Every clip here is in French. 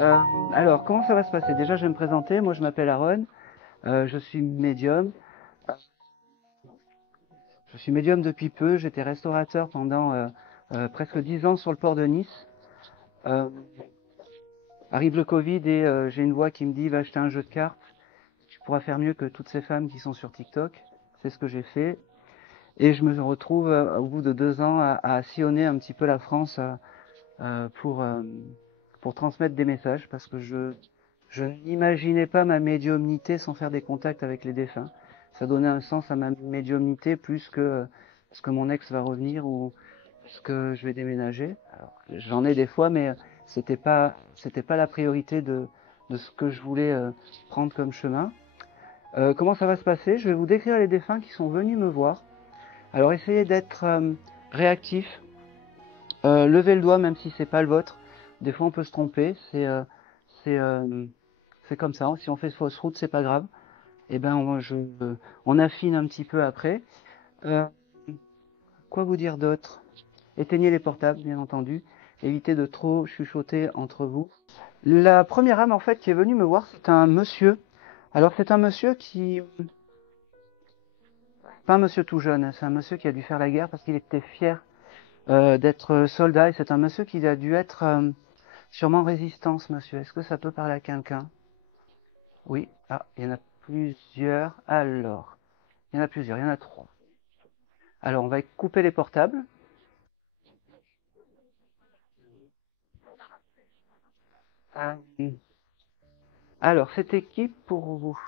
Euh, alors, comment ça va se passer? Déjà, je vais me présenter. Moi, je m'appelle Aaron. Je suis médium. Je suis médium depuis peu. J'étais restaurateur pendant presque 10 ans sur le port de Nice. Euh, Arrive le Covid et j'ai une voix qui me dit va acheter un jeu de cartes. Tu pourras faire mieux que toutes ces femmes qui sont sur TikTok. C'est ce que j'ai fait. Et je me retrouve au bout de 2 ans à sillonner un petit peu la France euh, pour, euh, pour transmettre des messages parce que je n'imaginais pas ma médiumnité sans faire des contacts avec les défunts. Ça donnait un sens à ma médiumnité plus que ce que mon ex va revenir ou ce que je vais déménager. Alors, j'en ai des fois, mais c'était pas la priorité de ce que je voulais prendre comme chemin. Comment ça va se passer? Je vais vous décrire les défunts qui sont venus me voir. Alors essayez d'être réactif. Levez le doigt même si c'est pas le vôtre. Des fois on peut se tromper. C'est euh, c'est comme ça. Si on fait fausse route, c'est pas grave. Et ben on affine un petit peu après. Euh, quoi vous dire d'autre? Éteignez les portables, bien entendu. Évitez de trop chuchoter entre vous. La première âme en fait qui est venue me voir, c'est un monsieur. Alors c'est un monsieur qui, pas un monsieur tout jeune, c'est un monsieur qui a dû faire la guerre parce qu'il était fier d'être soldat et c'est un monsieur qui a dû être sûrement en résistance, monsieur. Est-ce que ça peut parler à quelqu'un? Oui. Ah, il y en a plusieurs. Alors, il y en a plusieurs, il y en a trois. Alors, on va couper les portables. Euh, Alors, c'était qui pour vous?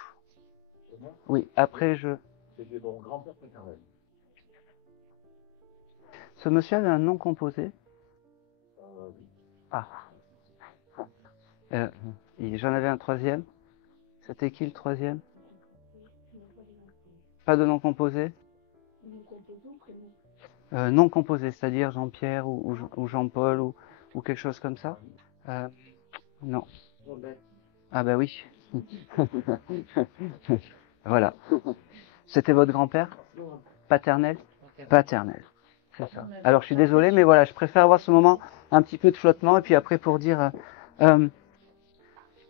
Oui, après je... Ce monsieur avait un nom composé? Ah, euh, j'en avais un troisième. C'était qui le troisième? Pas de nom composé? Non composé, c'est-à-dire Jean-Pierre ou Jean-Paul ou quelque chose comme ça? Euh, non. Ah bah oui. Voilà. C'était votre grand-père? Paternel? Paternel. C'est ça. Alors je suis désolé, mais voilà, je préfère avoir ce moment un petit peu de flottement et puis après pour dire... euh,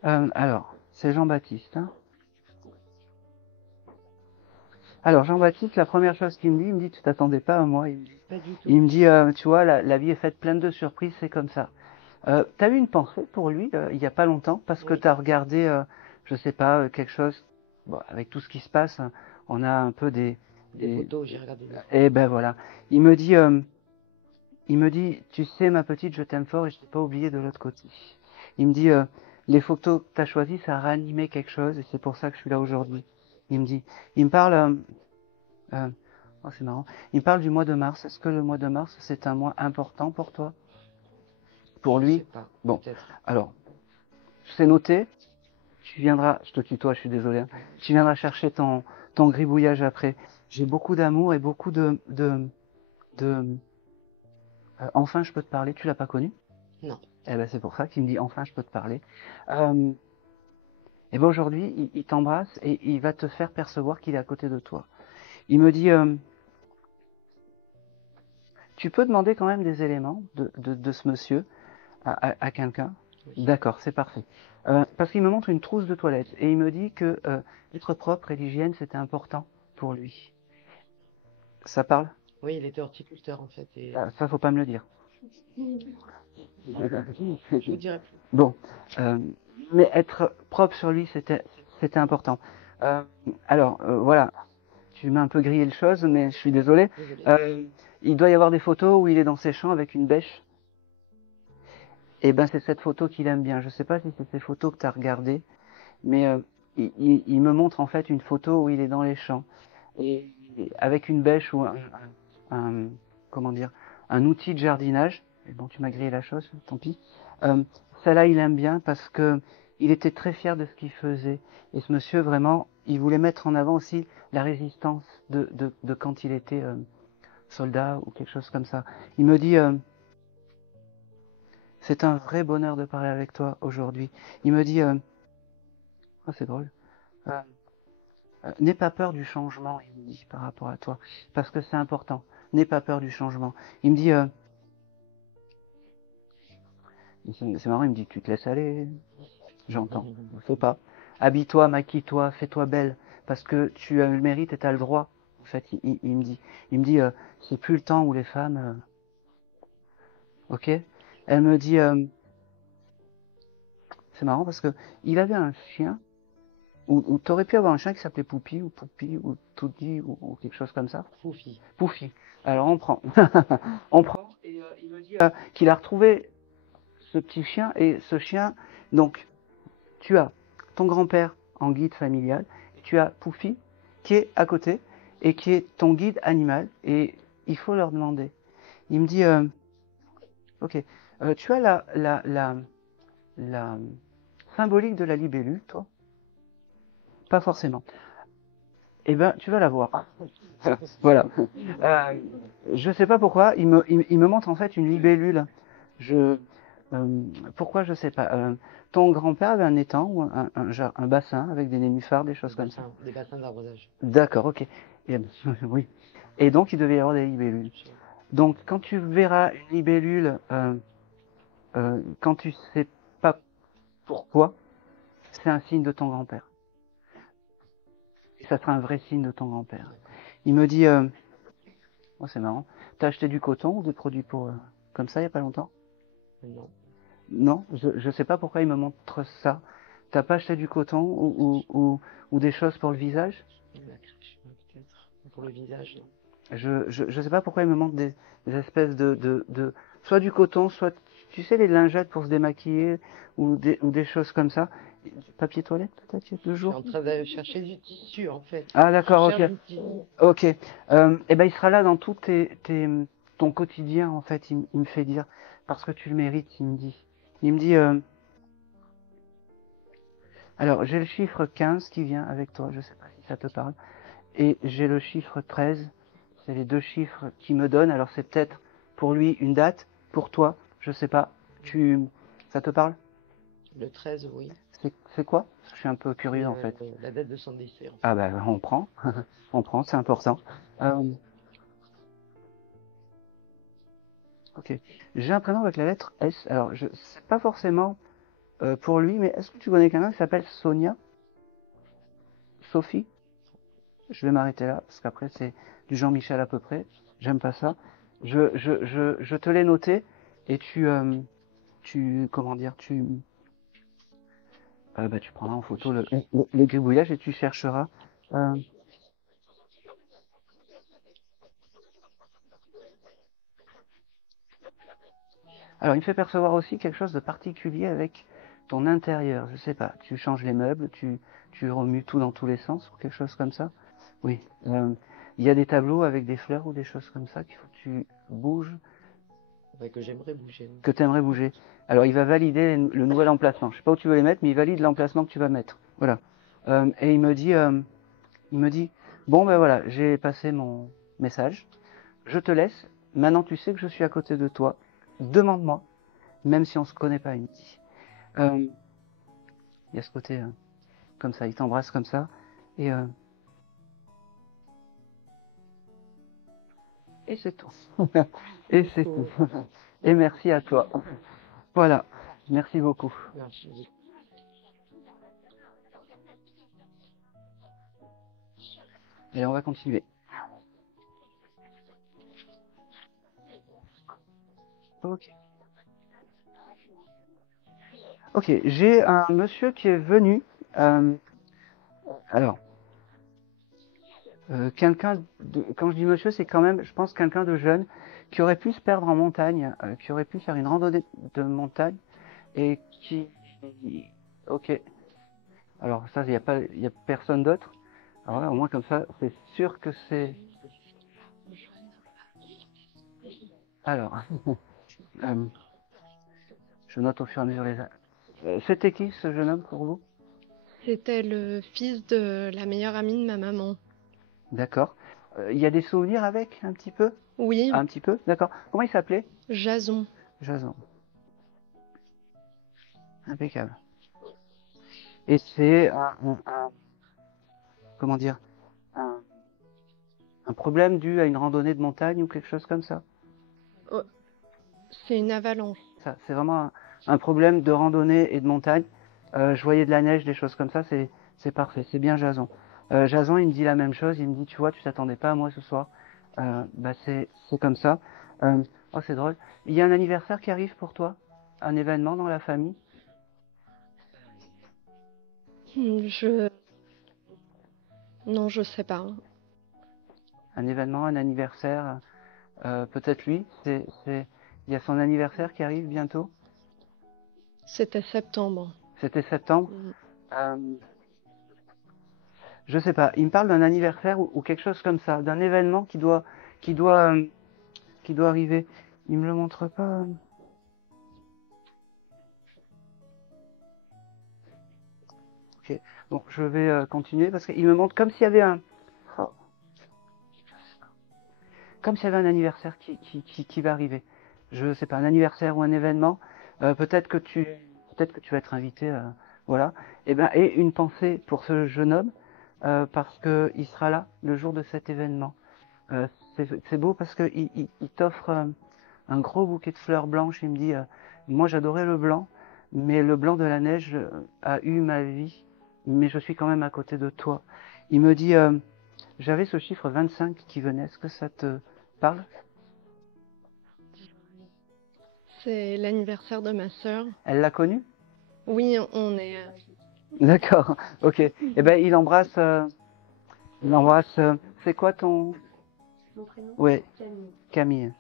alors, c'est Jean-Baptiste. Hein. Alors Jean-Baptiste, la première chose qu'il me dit, il me dit, tu t'attendais pas à moi. Il me dit, tu vois, la vie est faite pleine de surprises, c'est comme ça. T'as eu une pensée pour lui il y a pas longtemps parce que t'as regardé, je sais pas, quelque chose. Bon, avec tout ce qui se passe, hein, on a un peu des photos, j'ai regardé. Et ben voilà. Il me dit, euh, il me dit, tu sais ma petite, je t'aime fort et je t'ai pas oublié de l'autre côté. Il me dit, les photos que t'as choisies, ça a ranimé quelque chose et c'est pour ça que je suis là aujourd'hui. Il me dit, il me parle, euh, oh, c'est marrant. Il me parle du mois de mars. Est-ce que le mois de mars c'est un mois important pour toi? Pour lui? Je sais pas. Bon, alors, c'est noté. Tu viendras, je te tutoie, je suis désolé. Hein. Tu viendras chercher ton gribouillage après. J'ai beaucoup d'amour et beaucoup de enfin je peux te parler. Tu l'as pas connu? Non. Eh ben c'est pour ça qu'il me dit enfin je peux te parler. Et ben aujourd'hui il t'embrasse et il va te faire percevoir qu'il est à côté de toi. Il me dit tu peux demander quand même des éléments de ce monsieur à quelqu'un. Oui. D'accord, c'est parfait. Parce qu'il me montre une trousse de toilette et il me dit que être propre et l'hygiène c'était important pour lui. Ça parle? Oui, il était horticulteur en fait. Et... ça, faut pas me le dire. Je vous dirai plus. Bon, mais être propre sur lui, c'était important. Alors, voilà, tu m'as un peu grillé le chose, mais je suis désolé. Il doit y avoir des photos où il est dans ses champs avec une bêche. Et ben, c'est cette photo qu'il aime bien. Je sais pas si c'est ces photos que tu as regardées, mais il me montre en fait une photo où il est dans les champs et avec une bêche ou un comment dire, un outil de jardinage. Et bon, tu m'as grillé la chose, tant pis. Celle-là, il aime bien parce que il était très fier de ce qu'il faisait. Et ce monsieur, vraiment, il voulait mettre en avant aussi la résistance de quand il était soldat ou quelque chose comme ça. Il me dit, c'est un vrai bonheur de parler avec toi aujourd'hui. Il me dit, oh, c'est drôle. Euh, N'aie pas peur du changement, il me dit, par rapport à toi, parce que c'est important. N'aie pas peur du changement. Il me dit, c'est marrant, il me dit, tu te laisses aller. J'entends. Faut pas. Habille-toi, maquille-toi, fais-toi belle, parce que tu as le mérite et tu as le droit. En fait, il me dit. C'est plus le temps où les femmes. Ok. Elle me dit, c'est marrant parce que il avait un chien, ou t'aurais pu avoir un chien qui s'appelait Poupi, ou Poupi, ou Toudi, ou quelque chose comme ça. Foufi. Poufi. Alors on prend. On prend, et il me dit qu'il a retrouvé ce petit chien, et ce chien, donc, tu as ton grand-père en guide familial, et tu as Poufi qui est à côté, et qui est ton guide animal, et il faut leur demander. Il me dit, ok, tu as la symbolique de la libellule, toi? Pas forcément. Eh ben, tu vas la voir. Voilà. Je sais pas pourquoi, il me montre en fait une libellule. Je, pourquoi, je sais pas. Ton grand-père avait un étang ou un bassin avec des nénuphars, des choses comme ça. Des bassins d'arrosage. D'accord, ok. Et, oui. Et donc, il devait y avoir des libellules. Donc, quand tu verras une libellule, quand tu sais pas pourquoi, c'est un signe de ton grand-père. Et ça sera un vrai signe de ton grand-père. Il me dit, oh, c'est marrant, t'as acheté du coton ou des produits pour comme ça il y a pas longtemps? Non. Non, je sais pas pourquoi il me montre ça. T'as pas acheté du coton ou des choses pour le visage? La crèche, peut-être. Pour le visage, non. Je sais pas pourquoi il me montre des espèces de soit du coton, soit tu sais les lingettes pour se démaquiller ou des choses comme ça. Papier toilette peut-être il y a 2 Je suis jours. en train de chercher du tissu, en fait. Ah d'accord, Je ok. cherche du tissu. Ok. Eh ben il sera là dans tout ton quotidien en fait. Il me fait dire parce que tu le mérites. Il me dit. Il me dit. Alors j'ai le chiffre 15 qui vient avec toi. Je sais pas si ça te parle. Et j'ai le chiffre 13. C'est les 2 chiffres qui me donnent. Alors c'est peut-être pour lui une date. Pour toi, je sais pas. Ça te parle? Le 13, oui. C'est quoi? Je suis un peu curieux en fait. La date de son décès, en fait. Ah ben on prend. On prend, c'est important. Ok. J'ai un prénom avec la lettre S. Alors, je sais pas forcément pour lui, mais est-ce que tu connais quelqu'un qui s'appelle Sonia? Sophie? Je vais m'arrêter là, parce qu'après c'est du Jean-Michel à peu près. J'aime pas ça. Je te l'ai noté, et comment dire, bah, tu prendras en photo le gribouillage et tu chercheras. Euh, alors, il me fait percevoir aussi quelque chose de particulier avec ton intérieur. Je sais pas, tu changes les meubles, tu remues tout dans tous les sens, ou quelque chose comme ça. Oui. Il y a des tableaux avec des fleurs ou des choses comme ça qu'il faut que tu bouges, Ouais, que j'aimerais bouger. que tu aimerais bouger. Alors il va valider le nouvel emplacement. Je sais pas où tu veux les mettre, mais il valide l'emplacement que tu vas mettre. Voilà. Et il me dit, bon ben voilà, j'ai passé mon message. Je te laisse. Maintenant tu sais que je suis à côté de toi. Demande-moi, même si on se connaît pas. Il me dit. Il y a ce côté comme ça. Il t'embrasse comme ça et et c'est tout. Et c'est tout. Et merci à toi. Voilà. Merci beaucoup. Merci. Et on va continuer. Ok. Ok, j'ai un monsieur qui est venu. Alors, quand je dis monsieur, c'est quand même, je pense, quelqu'un de jeune qui aurait pu se perdre en montagne, qui aurait pu faire une randonnée de montagne et qui. Ok. Alors ça, il y a personne d'autre. Alors là, au moins comme ça, c'est sûr que c'est. Alors, euh, je note au fur et à mesure les. C'était qui ce jeune homme pour vous? C'était le fils de la meilleure amie de ma maman. D'accord. Il y a des souvenirs avec, un petit peu? Oui, Un petit peu, d'accord. Comment il s'appelait? Jason. Jason. Impeccable. Et c'est comment dire, un, un problème dû à une randonnée de montagne ou quelque chose comme ça? Oh, c'est une avalanche. Ça, c'est vraiment un problème de randonnée et de montagne. je voyais de la neige, des choses comme ça, c'est parfait, c'est bien Jason. Jason, il me dit la même chose, il me dit, tu vois, tu t'attendais pas à moi ce soir. Bah c'est comme ça. Oh, c'est drôle. Il y a un anniversaire qui arrive pour toi? Un événement dans la famille? Je... Non, je sais pas. Un événement, un anniversaire, peut-être lui, il y a son anniversaire qui arrive bientôt. C'était septembre. C'était septembre. Mm. Je sais pas. Il me parle d'un anniversaire ou quelque chose comme ça, d'un événement qui doit, qui doit arriver. Il me le montre pas. Ok. Bon, je vais continuer parce qu'il me montre comme s'il y avait oh, comme s'il y avait un anniversaire qui va arriver. Je sais pas, un anniversaire ou un événement. Peut-être que tu vas être invité. Voilà. Et une pensée pour ce jeune homme parce que il sera là le jour de cet événement. C'est beau parce que il t'offre un gros bouquet de fleurs blanches. Il me dit, moi j'adorais le blanc, mais le blanc de la neige a eu ma vie, mais je suis quand même à côté de toi. Il me dit, j'avais ce chiffre 25 qui venait. Est-ce que ça te parle? C'est l'anniversaire de ma sœur. Elle l'a connu? Oui, on est... D'accord, ok. Eh ben, il embrasse. C'est quoi ton... Mon prénom? Ouais, Camille. Camille.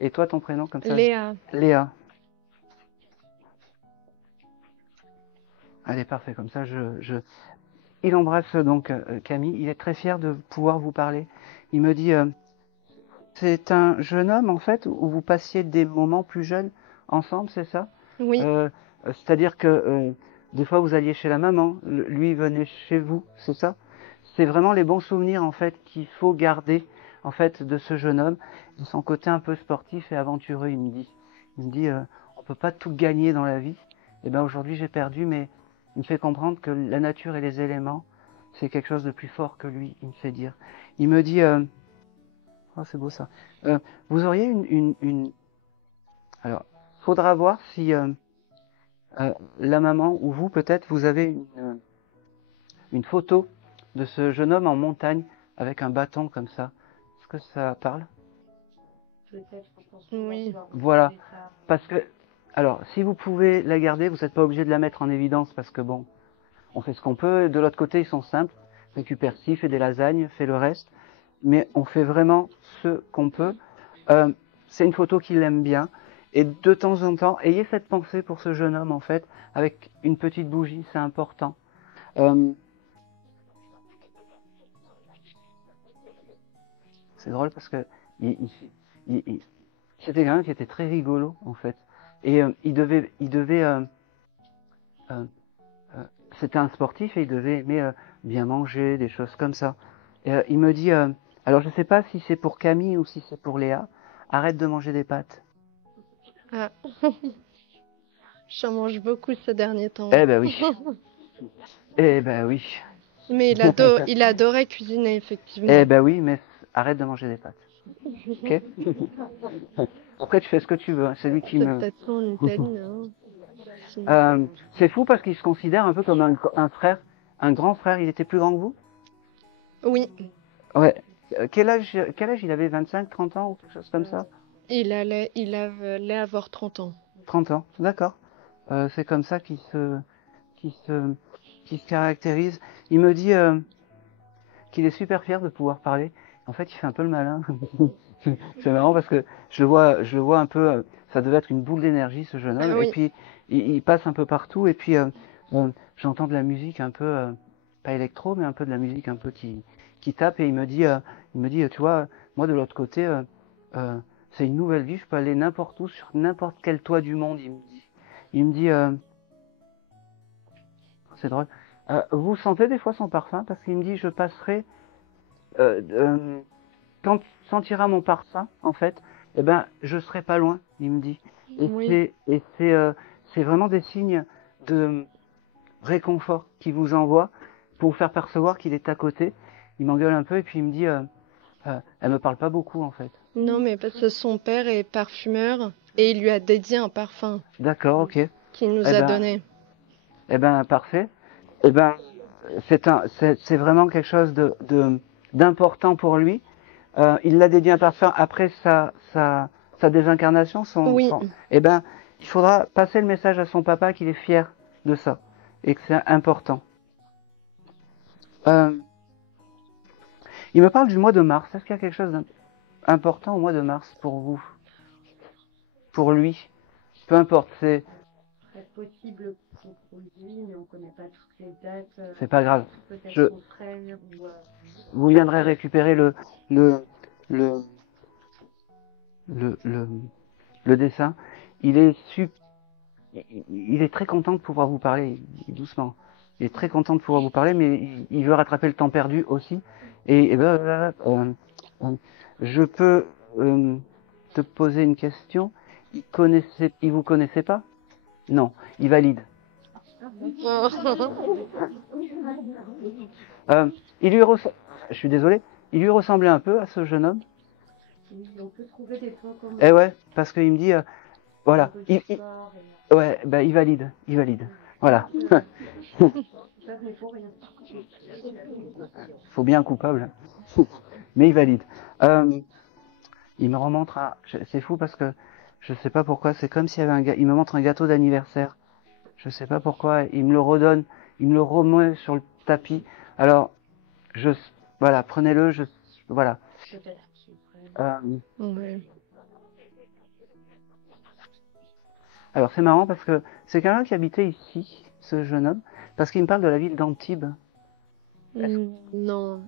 Et toi, ton prénom comme ça? Léa. Léa. Allez, parfait. Comme ça, Il embrasse donc Camille. Il est très fier de pouvoir vous parler. Il me dit, c'est un jeune homme en fait où vous passiez des moments plus jeunes ensemble, c'est ça? Oui, C'est-à-dire que des fois vous alliez chez la maman, lui venait chez vous, c'est ça? C'est vraiment les bons souvenirs en fait qu'il faut garder en fait de ce jeune homme, de son côté un peu sportif et aventureux, il me dit. Il me dit, on peut pas tout gagner dans la vie. Et ben aujourd'hui j'ai perdu, mais il me fait comprendre que la nature et les éléments, c'est quelque chose de plus fort que lui, il me fait dire. Il me dit, oh c'est beau ça. Vous auriez alors, faudra voir si la maman ou vous peut-être vous avez une photo de ce jeune homme en montagne avec un bâton comme ça. Est-ce que ça parle? Peut-être, je pense. Oui. Voilà. Parce que, alors, si vous pouvez la garder, vous n'êtes pas obligé de la mettre en évidence parce que bon, on fait ce qu'on peut. De l'autre côté, ils sont simples. Récupère-ci, fais des lasagnes, fais le reste. Mais on fait vraiment ce qu'on peut. C'est une photo qu'il aime bien. Et de temps en temps, ayez cette pensée pour ce jeune homme, en fait, avec une petite bougie, c'est important. C'est drôle parce que c'était quelqu'un qui était très rigolo, en fait. Et c'était un sportif et il devait aimer bien manger, des choses comme ça. Et il me dit, alors je sais pas si c'est pour Camille ou si c'est pour Léa, arrête de manger des pâtes. Ah. J'en mange beaucoup ces derniers temps. Eh ben oui. Eh ben oui. Mais il adorait cuisiner, effectivement. Eh ben oui, mais arrête de manger des pâtes. Ok? Après, tu fais ce que tu veux. Hein. C'est lui qui C'est me... peut-être son Italie, hein. c'est fou parce qu'il se considère un peu comme un frère, un grand frère. Il était plus grand que vous? Oui, Ouais. Quel âge il avait? 25, 30 ans ou quelque chose comme ça? il allait avoir 30 ans. 30 ans, d'accord. C'est comme ça qu'il se caractérise. Il me dit qu'il est super fier de pouvoir parler. En fait, il fait un peu le malin. C'est marrant parce que je le vois un peu. Ça devait être une boule d'énergie, ce jeune homme. Ah oui. Et puis, il passe un peu partout. Et puis, j'entends de la musique un peu, pas électro, mais un peu de la musique un peu qui tape. Et il me dit, tu vois, moi de l'autre côté, c'est une nouvelle vie. Je peux aller n'importe où, sur n'importe quel toit du monde. Il me dit, c'est drôle. Vous sentez des fois son parfum parce qu'il me dit, je passerai quand tu sentiras mon parfum, en fait, eh ben, je serai pas loin, il me dit. Et Oui. c'est vraiment des signes de réconfort qu'il vous envoie pour vous faire percevoir qu'il est à côté. Il m'engueule un peu et puis il me dit, elle me parle pas beaucoup, en fait. Non, mais parce que son père est parfumeur et il lui a dédié un parfum. D'accord, ok. qui nous Eh a ben, donné. Eh ben, parfait. Eh ben, c'est vraiment quelque chose d'important pour lui. Il l'a dédié à un parfum après sa désincarnation. Oui, Eh ben, il faudra passer le message à son papa qu'il est fier de ça et que c'est important. Euh, il me parle du mois de mars. Est-ce qu'il y a quelque chose d'important au mois de mars pour vous, pour lui? Peu importe, Très possible pour lui, mais on ne connaît pas toutes les dates. c'est pas grave. Peut-être Je, son frère ou. vous viendrez récupérer le, le, le, le dessin. Il est il est très content de pouvoir vous parler, doucement. Il est très content de pouvoir vous parler, mais il veut rattraper le temps perdu aussi. Et je peux te poser une question. Il vous connaissait pas? Non, il valide. Il lui je suis désolé, il lui ressemblait un peu à ce jeune homme. Oui, on peut trouver des points communs. Eh ouais, parce qu'il me dit, voilà, Un peu du sport et- ouais, bah, il valide, il valide. Voilà. Ça, mais pour rien. Faut bien un coupable. Mais il valide. Il me remontre c'est fou parce que je sais pas pourquoi, c'est comme s'il y avait il me montre un gâteau d'anniversaire. Je sais pas pourquoi, il me le redonne, il me le remet sur le tapis. Alors, voilà, prenez-le, voilà. Peut-être qu'il ferait- Euh, oui. alors c'est marrant parce que c'est quelqu'un qui habitait ici, ce jeune homme, parce qu'il me parle de la ville d'Antibes. Non,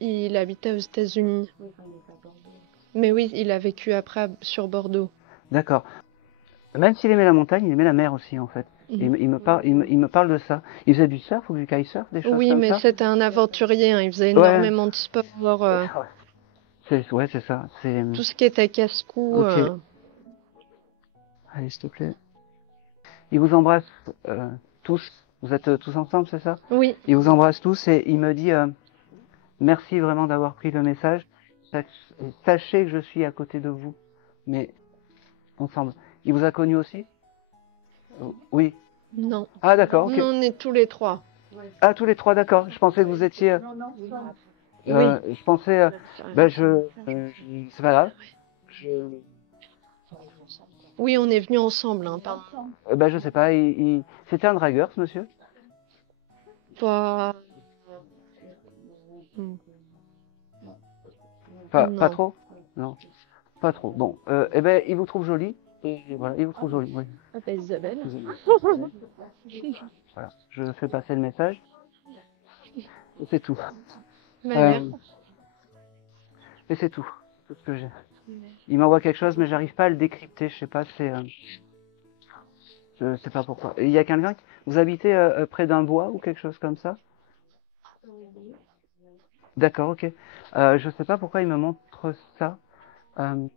il habitait aux États-Unis. Oui, enfin, il n'est pas Bordeaux. Mais oui, il a vécu après sur Bordeaux. D'accord. Même s'il aimait la montagne, il aimait la mer aussi en fait. Il me parle de ça. Il faisait du surf ou du kitesurf, des choses Oui, comme mais ça. c'était un aventurier, hein. Il faisait Ouais. énormément de sport. Ouais, c'est ça. C'est Tout ce qui était casse-cou. ok. Allez, s'il te plaît. Il vous embrasse tous. Vous êtes tous ensemble, c'est ça? Oui, Il vous embrasse tous et il me dit merci vraiment d'avoir pris le message. Sachez que je suis à côté de vous, mais ensemble. Il vous a connu aussi? Oui. non. Ah d'accord, ok. Non, on est tous les trois. Ah tous les trois, d'accord. Je pensais que vous étiez. Non, non, soit- Je pensais. Ben c'est pas grave. Oui, on est venus ensemble, hein, pardon. Ben je sais pas. C'était un dragueur, ce monsieur? Pas... Pas Non. trop? Non, pas trop. Bon, eh ben il vous trouve jolie. Et voilà, il vous trouve jolie. Oui. Ah bah Isabelle. Voilà, je fais passer le message. Et c'est tout. Bah, Et c'est tout. Tout ce que j'ai. Il m'envoie quelque chose, mais j'arrive pas à le décrypter. Je sais pas, je sais pas pourquoi. Et il y a quelqu'un vous habitez près d'un bois ou quelque chose comme ça? D'accord, ok. Je sais pas pourquoi il me montre ça. Il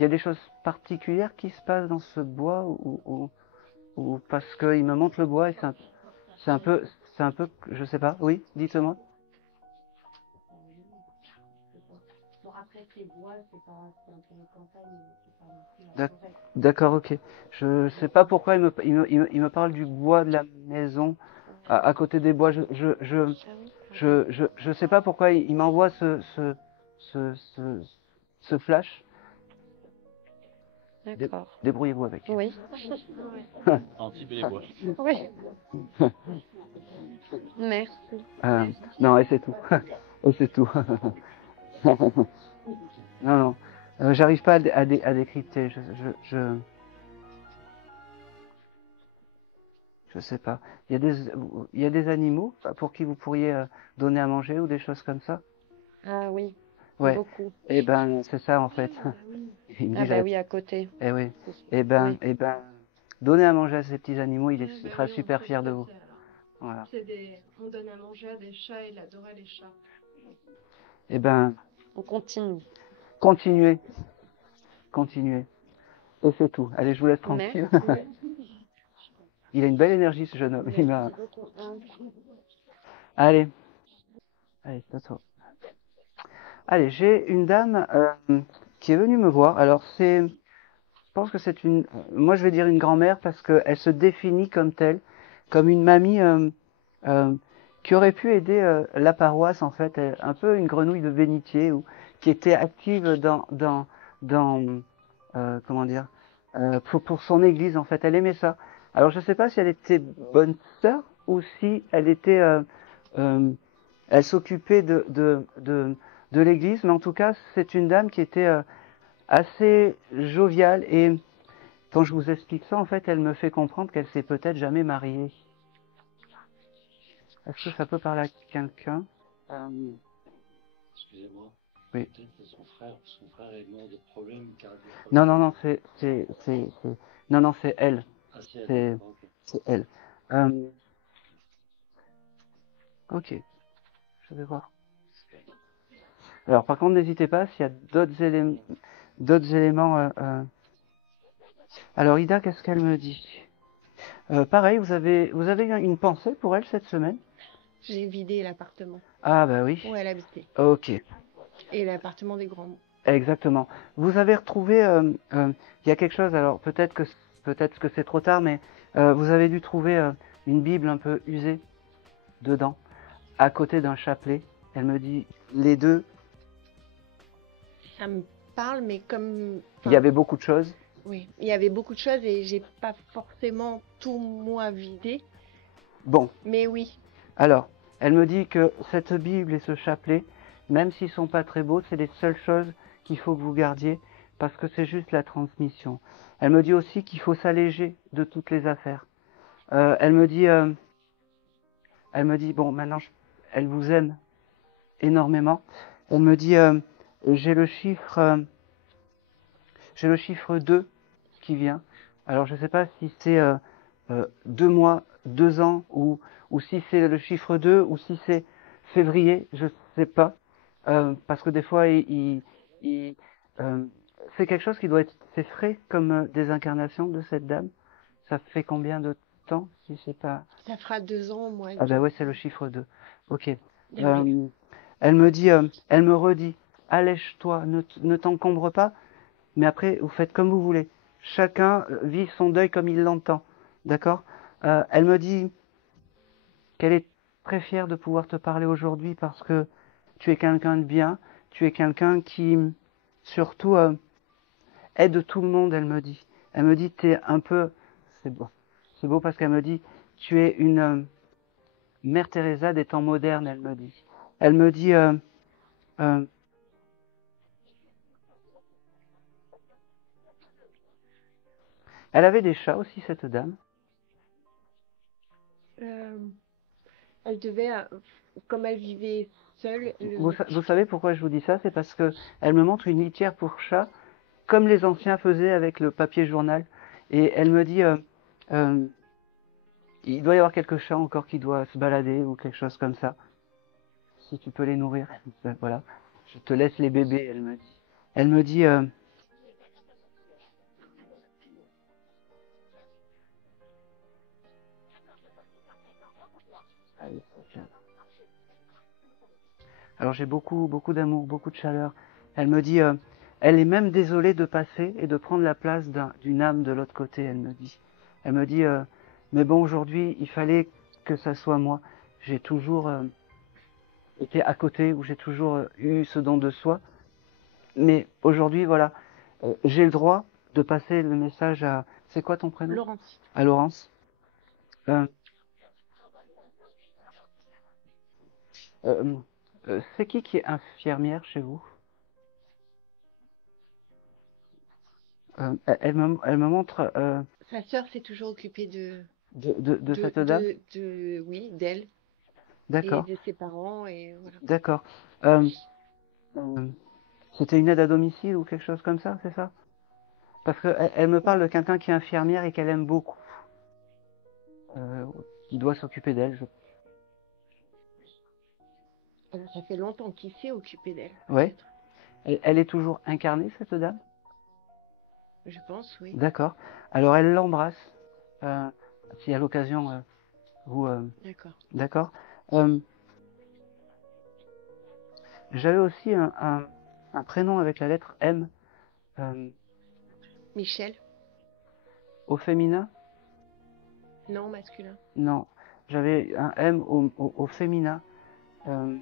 y a des choses particulières qui se passent dans ce bois ou parce qu'il me montre le bois et c'est un peu, je sais pas. Oui, dites-moi. Bon, après, ces bois, c'est un peu une campagne, mais c'est pas non plus la forêt. D'accord, ok. Je sais pas pourquoi il me parle du bois de la maison à côté des bois. Je sais pas pourquoi il m'envoie ce flash. d'accord. Débrouillez-vous avec. Oui. Antibes et les bois. Oui. Merci. Non, et c'est tout. Et c'est tout. Non, non. J'arrive pas à décrypter. Je sais pas. Il y a des animaux pour qui vous pourriez donner à manger ou des choses comme ça? Ah oui, Ouais. beaucoup. Eh ben, c'est ça en fait. Il me dit, Ah bah oui, à côté. eh oui. Oui. Eh ben, donnez à manger à ces petits animaux, il sera super fier de vous. Voilà. On donne à manger à des chats et il adorait les chats. Eh ben, On continue. continuez. Continuez. Et c'est tout. Allez, je vous laisse tranquille. Il a une belle énergie, ce jeune homme. Allez. Allez, c'est à toi. Allez, j'ai une dame qui est venue me voir. Alors, pense que c'est une, moi je vais dire une grand-mère parce qu'elle se définit comme telle, comme une mamie euh, qui aurait pu aider la paroisse en fait, un peu une grenouille de bénitier ou qui était active dans comment dire, pour son église en fait, elle aimait ça. Alors je sais pas si elle était bonne sœur ou si elle était, euh, elle s'occupait de l'église, mais en tout cas c'est une dame qui était assez joviale et quand je vous explique ça, en fait, elle me fait comprendre qu'elle s'est peut-être jamais mariée. Est-ce que ça peut parler à quelqu'un? Excusez-moi. Oui. Peut-être que son frère est mort de problèmes cardiaques. Non, non, non, non, non, c'est elle. Ah, c'est elle. C'est, Ok. c'est elle. Ok, je vais voir. Alors, par contre, n'hésitez pas s'il y a d'autres éléments. Alors, Ida, qu'est-ce qu'elle me dit? Pareil, vous avez une pensée pour elle cette semaine? J'ai vidé l'appartement Ah, bah oui. où elle habitait. Ok. Et l'appartement des grands. Exactement. Vous avez retrouvé, il y a quelque chose, alors peut-être que c'est trop tard, mais vous avez dû trouver une Bible un peu usée dedans, à côté d'un chapelet. Elle me dit, les deux, Ça me parle, mais comme... il y avait beaucoup de choses. Oui, il y avait beaucoup de choses et j'ai pas forcément tout moi vidé. Bon, Mais oui, alors, elle me dit que cette Bible et ce chapelet, même s'ils sont pas très beaux, c'est les seules choses qu'il faut que vous gardiez, parce que c'est juste la transmission. Elle me dit aussi qu'il faut s'alléger de toutes les affaires. Euh, elle me dit, euh, Elle me dit, bon, maintenant, elle vous aime énormément. Elle me dit, j'ai le chiffre, j'ai le chiffre 2 qui vient. Alors, je ne sais pas si c'est 2 mois, 2 ans, ou si c'est le chiffre 2 ou si c'est février, je ne sais pas. Parce que des fois, euh, c'est quelque chose qui doit être, c'est frais comme des incarnations de cette dame. Ça fait combien de temps, si c'est pas... ça fera 2 ans au mois Ah de bah ouais, c'est le chiffre 2. Ok. d'avril. Elle me dit, elle me redit, allège-toi, ne t'encombre pas, mais après, vous faites comme vous voulez. Chacun vit son deuil comme il l'entend. D'accord? Elle me dit qu'elle est très fière de pouvoir te parler aujourd'hui parce que tu es quelqu'un de bien, tu es quelqu'un qui, surtout, aide tout le monde, elle me dit. Elle me dit, t'es un peu... C'est beau. C'est beau parce qu'elle me dit, tu es une... Mère Teresa des temps modernes, elle me dit. Elle me dit, euh, elle avait des chats aussi, cette dame. Euh, elle devait, comme elle vivait seule, Vous savez pourquoi je vous dis ça? C'est parce que elle me montre une litière pour chat, comme les anciens faisaient avec le papier journal. Et elle me dit, euh, il doit y avoir quelques chats encore qui doivent se balader ou quelque chose comme ça. Si tu peux les nourrir, ben voilà. Je te laisse les bébés, elle me dit. Elle me dit, alors j'ai beaucoup d'amour, beaucoup de chaleur. Elle me dit, elle est même désolée de passer et de prendre la place d'une âme de l'autre côté, elle me dit. Elle me dit, mais bon, aujourd'hui, il fallait que ça soit moi. J'ai toujours été à côté, ou j'ai toujours eu ce don de soi. Mais aujourd'hui, voilà, j'ai le droit de passer le message à... C'est quoi ton prénom? Laurence. À Laurence. Euh, euh, c'est qui est infirmière chez vous? Elle me montre Sa sœur s'est toujours occupée de cette dame. oui, d'elle et D'accord, de ses parents et voilà. d'accord. Euh, euh, C'était une aide à domicile ou quelque chose comme ça, c'est ça? Parce elle me parle de quelqu'un qui est infirmière et qu'elle aime beaucoup, euh, qui doit s'occuper d'elle. Alors, ça fait longtemps qu'il s'est occupé d'elle, Ouais. peut-être. Elle est toujours incarnée, cette dame? Je pense, oui. D'accord. Alors elle l'embrasse, si à l'occasion vous... D'accord. D'accord. Euh, J'avais aussi un prénom avec la lettre M. Euh, Michel. Au féminin? Non, masculin. Non. J'avais un M au féminin. Je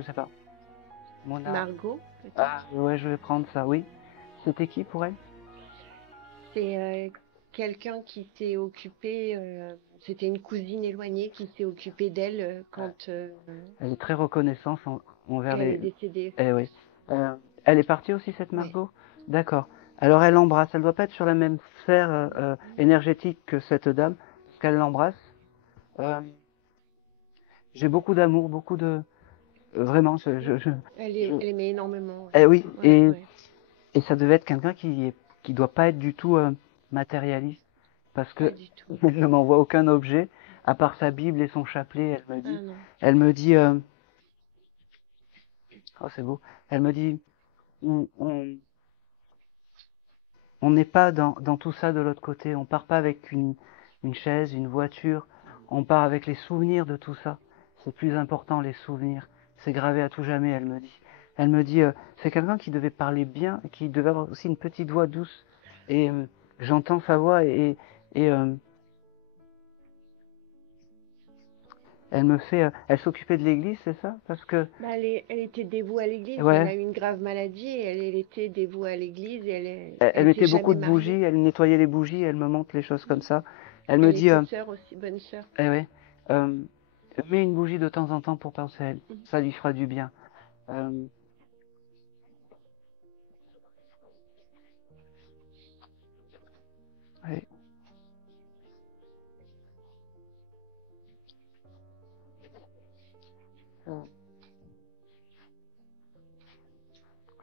sais pas. Mona. Margot, peut-être. Ah, ouais, je vais prendre ça, oui. C'était qui pour elle? C'est quelqu'un qui s'est occupé, c'était une cousine éloignée qui s'est occupée d'elle quand Elle est très reconnaissante envers elle est les... décédée. Eh oui. Elle est partie aussi, cette Oui. Margot? D'accord. Alors elle l'embrasse. Elle doit pas être sur la même sphère énergétique que cette dame, parce qu'elle l'embrasse. J'ai beaucoup d'amour, beaucoup de... vraiment, Elle je- aimait énormément. Eh oui, Ouais, ouais. et ça devait être quelqu'un qui doit pas être du tout matérialiste, parce Pas que du tout. elle ne m'envoie aucun objet, à part sa Bible et son chapelet. Ah non. Elle me dit, oh c'est beau, elle me dit, on on n'est pas dans tout ça de l'autre côté, on part pas avec une chaise, une voiture, on part avec les souvenirs de tout ça. C'est plus important, les souvenirs. C'est gravé à tout jamais, elle me dit. Elle me dit, c'est quelqu'un qui devait parler bien, qui devait avoir aussi une petite voix douce. Et j'entends sa voix et elle me fait, elle s'occupait de l'église, c'est ça? Parce que, Bah, elle était dévouée à l'église. Ouais. Elle a eu une grave maladie et elle était dévouée à l'église. elle mettait s'est beaucoup de jamais mariée. bougies, elle nettoyait les bougies, elle me montre les choses comme ça. Elle me Elle dit, était sœur aussi, bonne sœur. eh ouais, mets une bougie de temps en temps pour penser à elle, ça lui fera du bien. Ouais.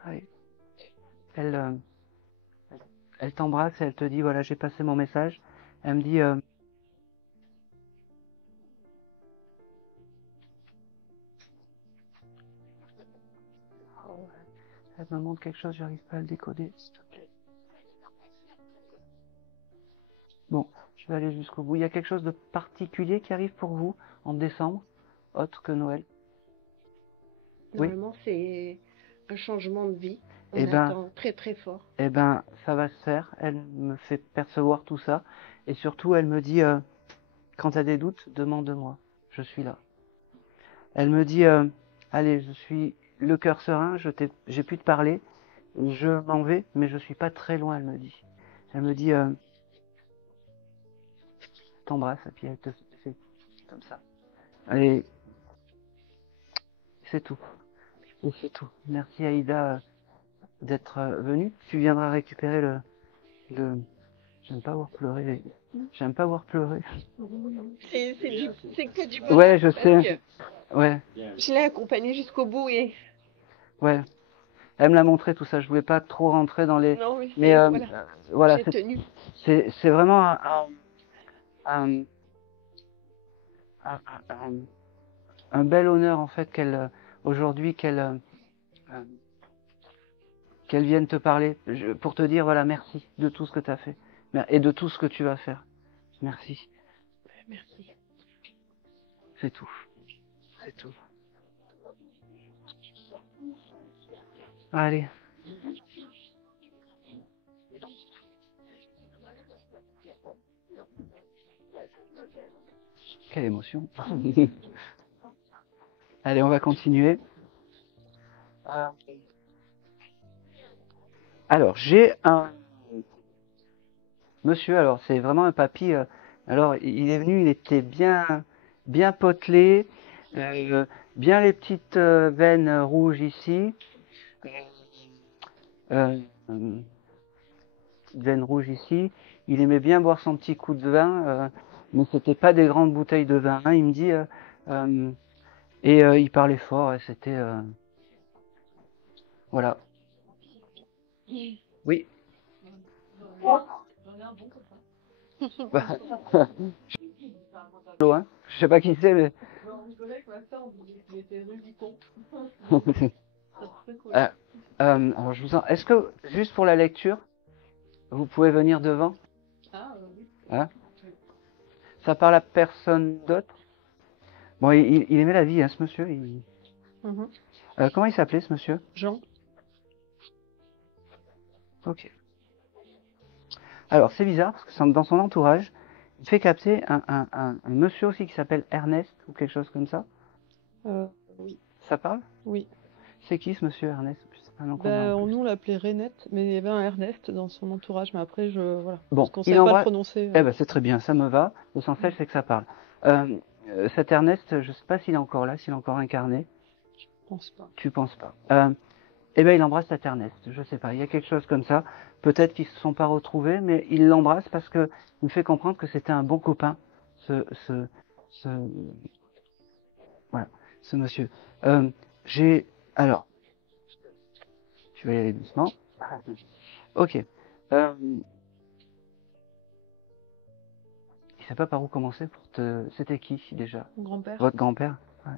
Ouais. Elle, elle t'embrasse et elle te dit, voilà, j'ai passé mon message. Elle me dit, elle me montre quelque chose, j'arrive pas à le décoder, s'il te plaît. Bon, je vais aller jusqu'au bout. Il y a quelque chose de particulier qui arrive pour vous en décembre, autre que Noël? Oui. Normalement, c'est un changement de vie. On Eh ben, attend très très fort. Eh ben, ça va se faire. Elle me fait percevoir tout ça. Et surtout, elle me dit, quand tu as des doutes, demande-moi. Je suis là. Elle me dit, allez, je suis le cœur serein, j'ai pu te parler. Je m'en vais, mais je suis pas très loin, elle me dit. Elle me dit, t'embrasse, et puis elle te fait comme ça. Allez, c'est tout. Et c'est tout. Merci Aïda d'être venue. Tu viendras récupérer le... J'aime pas voir pleurer. J'aime pas voir pleurer. C'est que du bonheur. Ouais, je parce sais. Ouais, que je l'ai accompagnée jusqu'au bout et ouais. Elle me l'a montré tout ça. Je voulais pas trop rentrer dans les... non, mais, Mais voilà, voilà, j'ai tenu. c'est vraiment un, un, un- un bel honneur en fait qu'elle aujourd'hui euh, qu'elle vienne te parler pour te dire voilà merci de tout ce que tu as fait et de tout ce que tu vas faire. Merci, Merci. c'est tout, c'est tout. Allez. Quelle émotion. Allez, on va continuer. Alors, j'ai un monsieur, alors c'est vraiment un papy. Alors, il est venu, il était bien potelé, bien les petites veines rouges ici, euh, euh, veines rouges ici. Il aimait bien boire son petit coup de vin, mais c'était pas des grandes bouteilles de vin, hein, il me dit. Et il parlait fort, et c'était voilà. Oui. Bah, loin. Je sais pas qui c'est, mais. Alors Est-ce que juste pour la lecture, vous pouvez venir devant? Hein? Ça parle à personne d'autre? Bon, il aimait la vie, hein, ce monsieur. Comment il s'appelait, ce monsieur? Jean. Ok. Alors, c'est bizarre, parce que dans son entourage, il fait capter un monsieur aussi qui s'appelle Ernest, ou quelque chose comme ça. Oui, Ça parle? oui. C'est qui ce monsieur Ernest? C'est pas un nom qu'on a Ben, en plus. nous, on l'appelait Renette, mais il y avait un Ernest dans son entourage, mais après, voilà. Bon, Parce qu'on il savait pas le embrasse. prononcer. Eh ben, c'est très bien, ça me va. L'essentiel, c'est que ça parle. Cet Ernest, je sais pas s'il est encore là, s'il est encore incarné. Je pense pas. Tu penses pas? Eh ben, il embrasse cet Ernest. Je sais pas. Il y a quelque chose comme ça. Peut-être qu'ils se sont pas retrouvés, mais il l'embrasse parce que il me fait comprendre que c'était un bon copain, ce, ce, ce, voilà, ce monsieur. Alors, je vais y aller doucement. Ok. Il sait pas par où commencer pour te. C'était qui déjà? Mon grand-père. Votre grand-père? Ouais.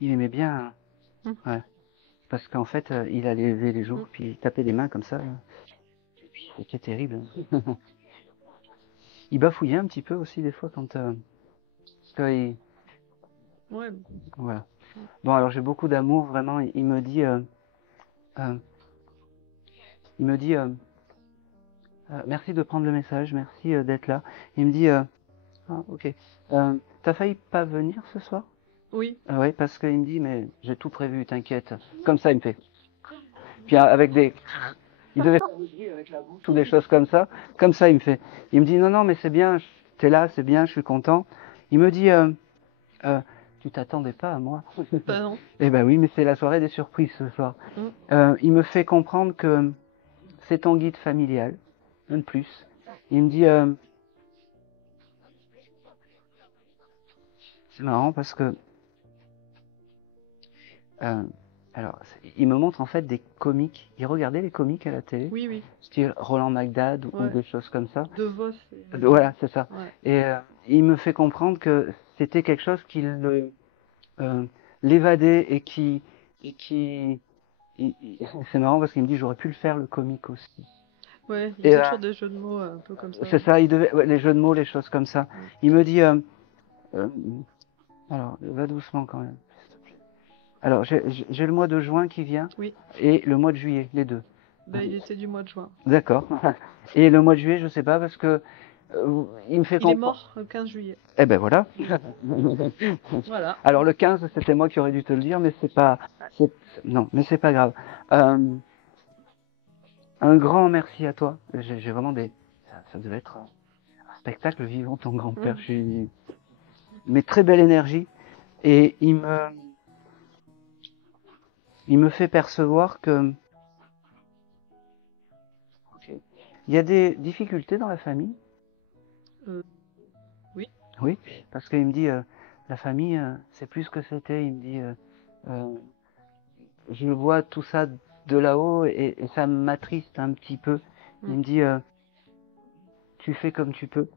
Il aimait bien. Ouais. Parce qu'en fait, il allait lever les joues, puis il tapait des mains comme ça. Et puis c'était terrible. Il bafouillait un petit peu aussi des fois quand il. Ouais. Voilà. Bon, alors j'ai beaucoup d'amour, vraiment. Il me dit. Il me dit. Merci de prendre le message, merci d'être là. Il me dit. Ah, ok. T'as failli pas venir ce soir? Oui. Oui, parce qu'il me dit, mais j'ai tout prévu, t'inquiète. Comme ça, il me fait. Puis avec des. Il devait faire des bruits avec la bouche ou des choses comme ça. Comme ça, il me fait. Il me dit, non, non, mais c'est bien, t'es là, c'est bien, je suis content. Il me dit, tu t'attendais pas à moi? Bah non. Eh ben oui, mais c'est la soirée des surprises ce soir. Il me fait comprendre que c'est ton guide familial, un de plus. Il me dit, c'est marrant parce que alors, il me montre en fait des comiques. Il regardait les comiques à la télé, Oui, oui. style Roland McDad ou Ouais. des choses comme ça. De Vos. Voilà, c'est ça. Ouais. Et il me fait comprendre que c'était quelque chose qui l'évadait et qui c'est marrant parce qu'il me dit j'aurais pu le faire le comique aussi. Ouais, il Et, fait toujours des jeux de mots un peu comme ça. C'est ça, ouais, les jeux de mots, les choses comme ça. Il me dit alors va doucement quand même. Alors, j'ai le mois de juin qui vient Oui. et le mois de juillet, les deux. Ben, il était du mois de juin. D'accord. Et le mois de juillet, je sais pas parce que il me fait Il est comprendre. mort le 15 juillet. Eh ben voilà. Voilà. Alors le 15, c'était moi qui aurais dû te le dire, mais c'est pas. Non, mais c'est pas grave. Un grand merci à toi. J'ai vraiment des. Ça devait être un spectacle vivant, ton grand-père. Mais très belle énergie. Et il me fait percevoir que il y a des difficultés dans la famille. Oui. Oui, parce qu'il me dit la famille, c'est plus ce que c'était. Il me dit, je vois tout ça de là-haut et ça m'attriste un petit peu. Il me dit, tu fais comme tu peux.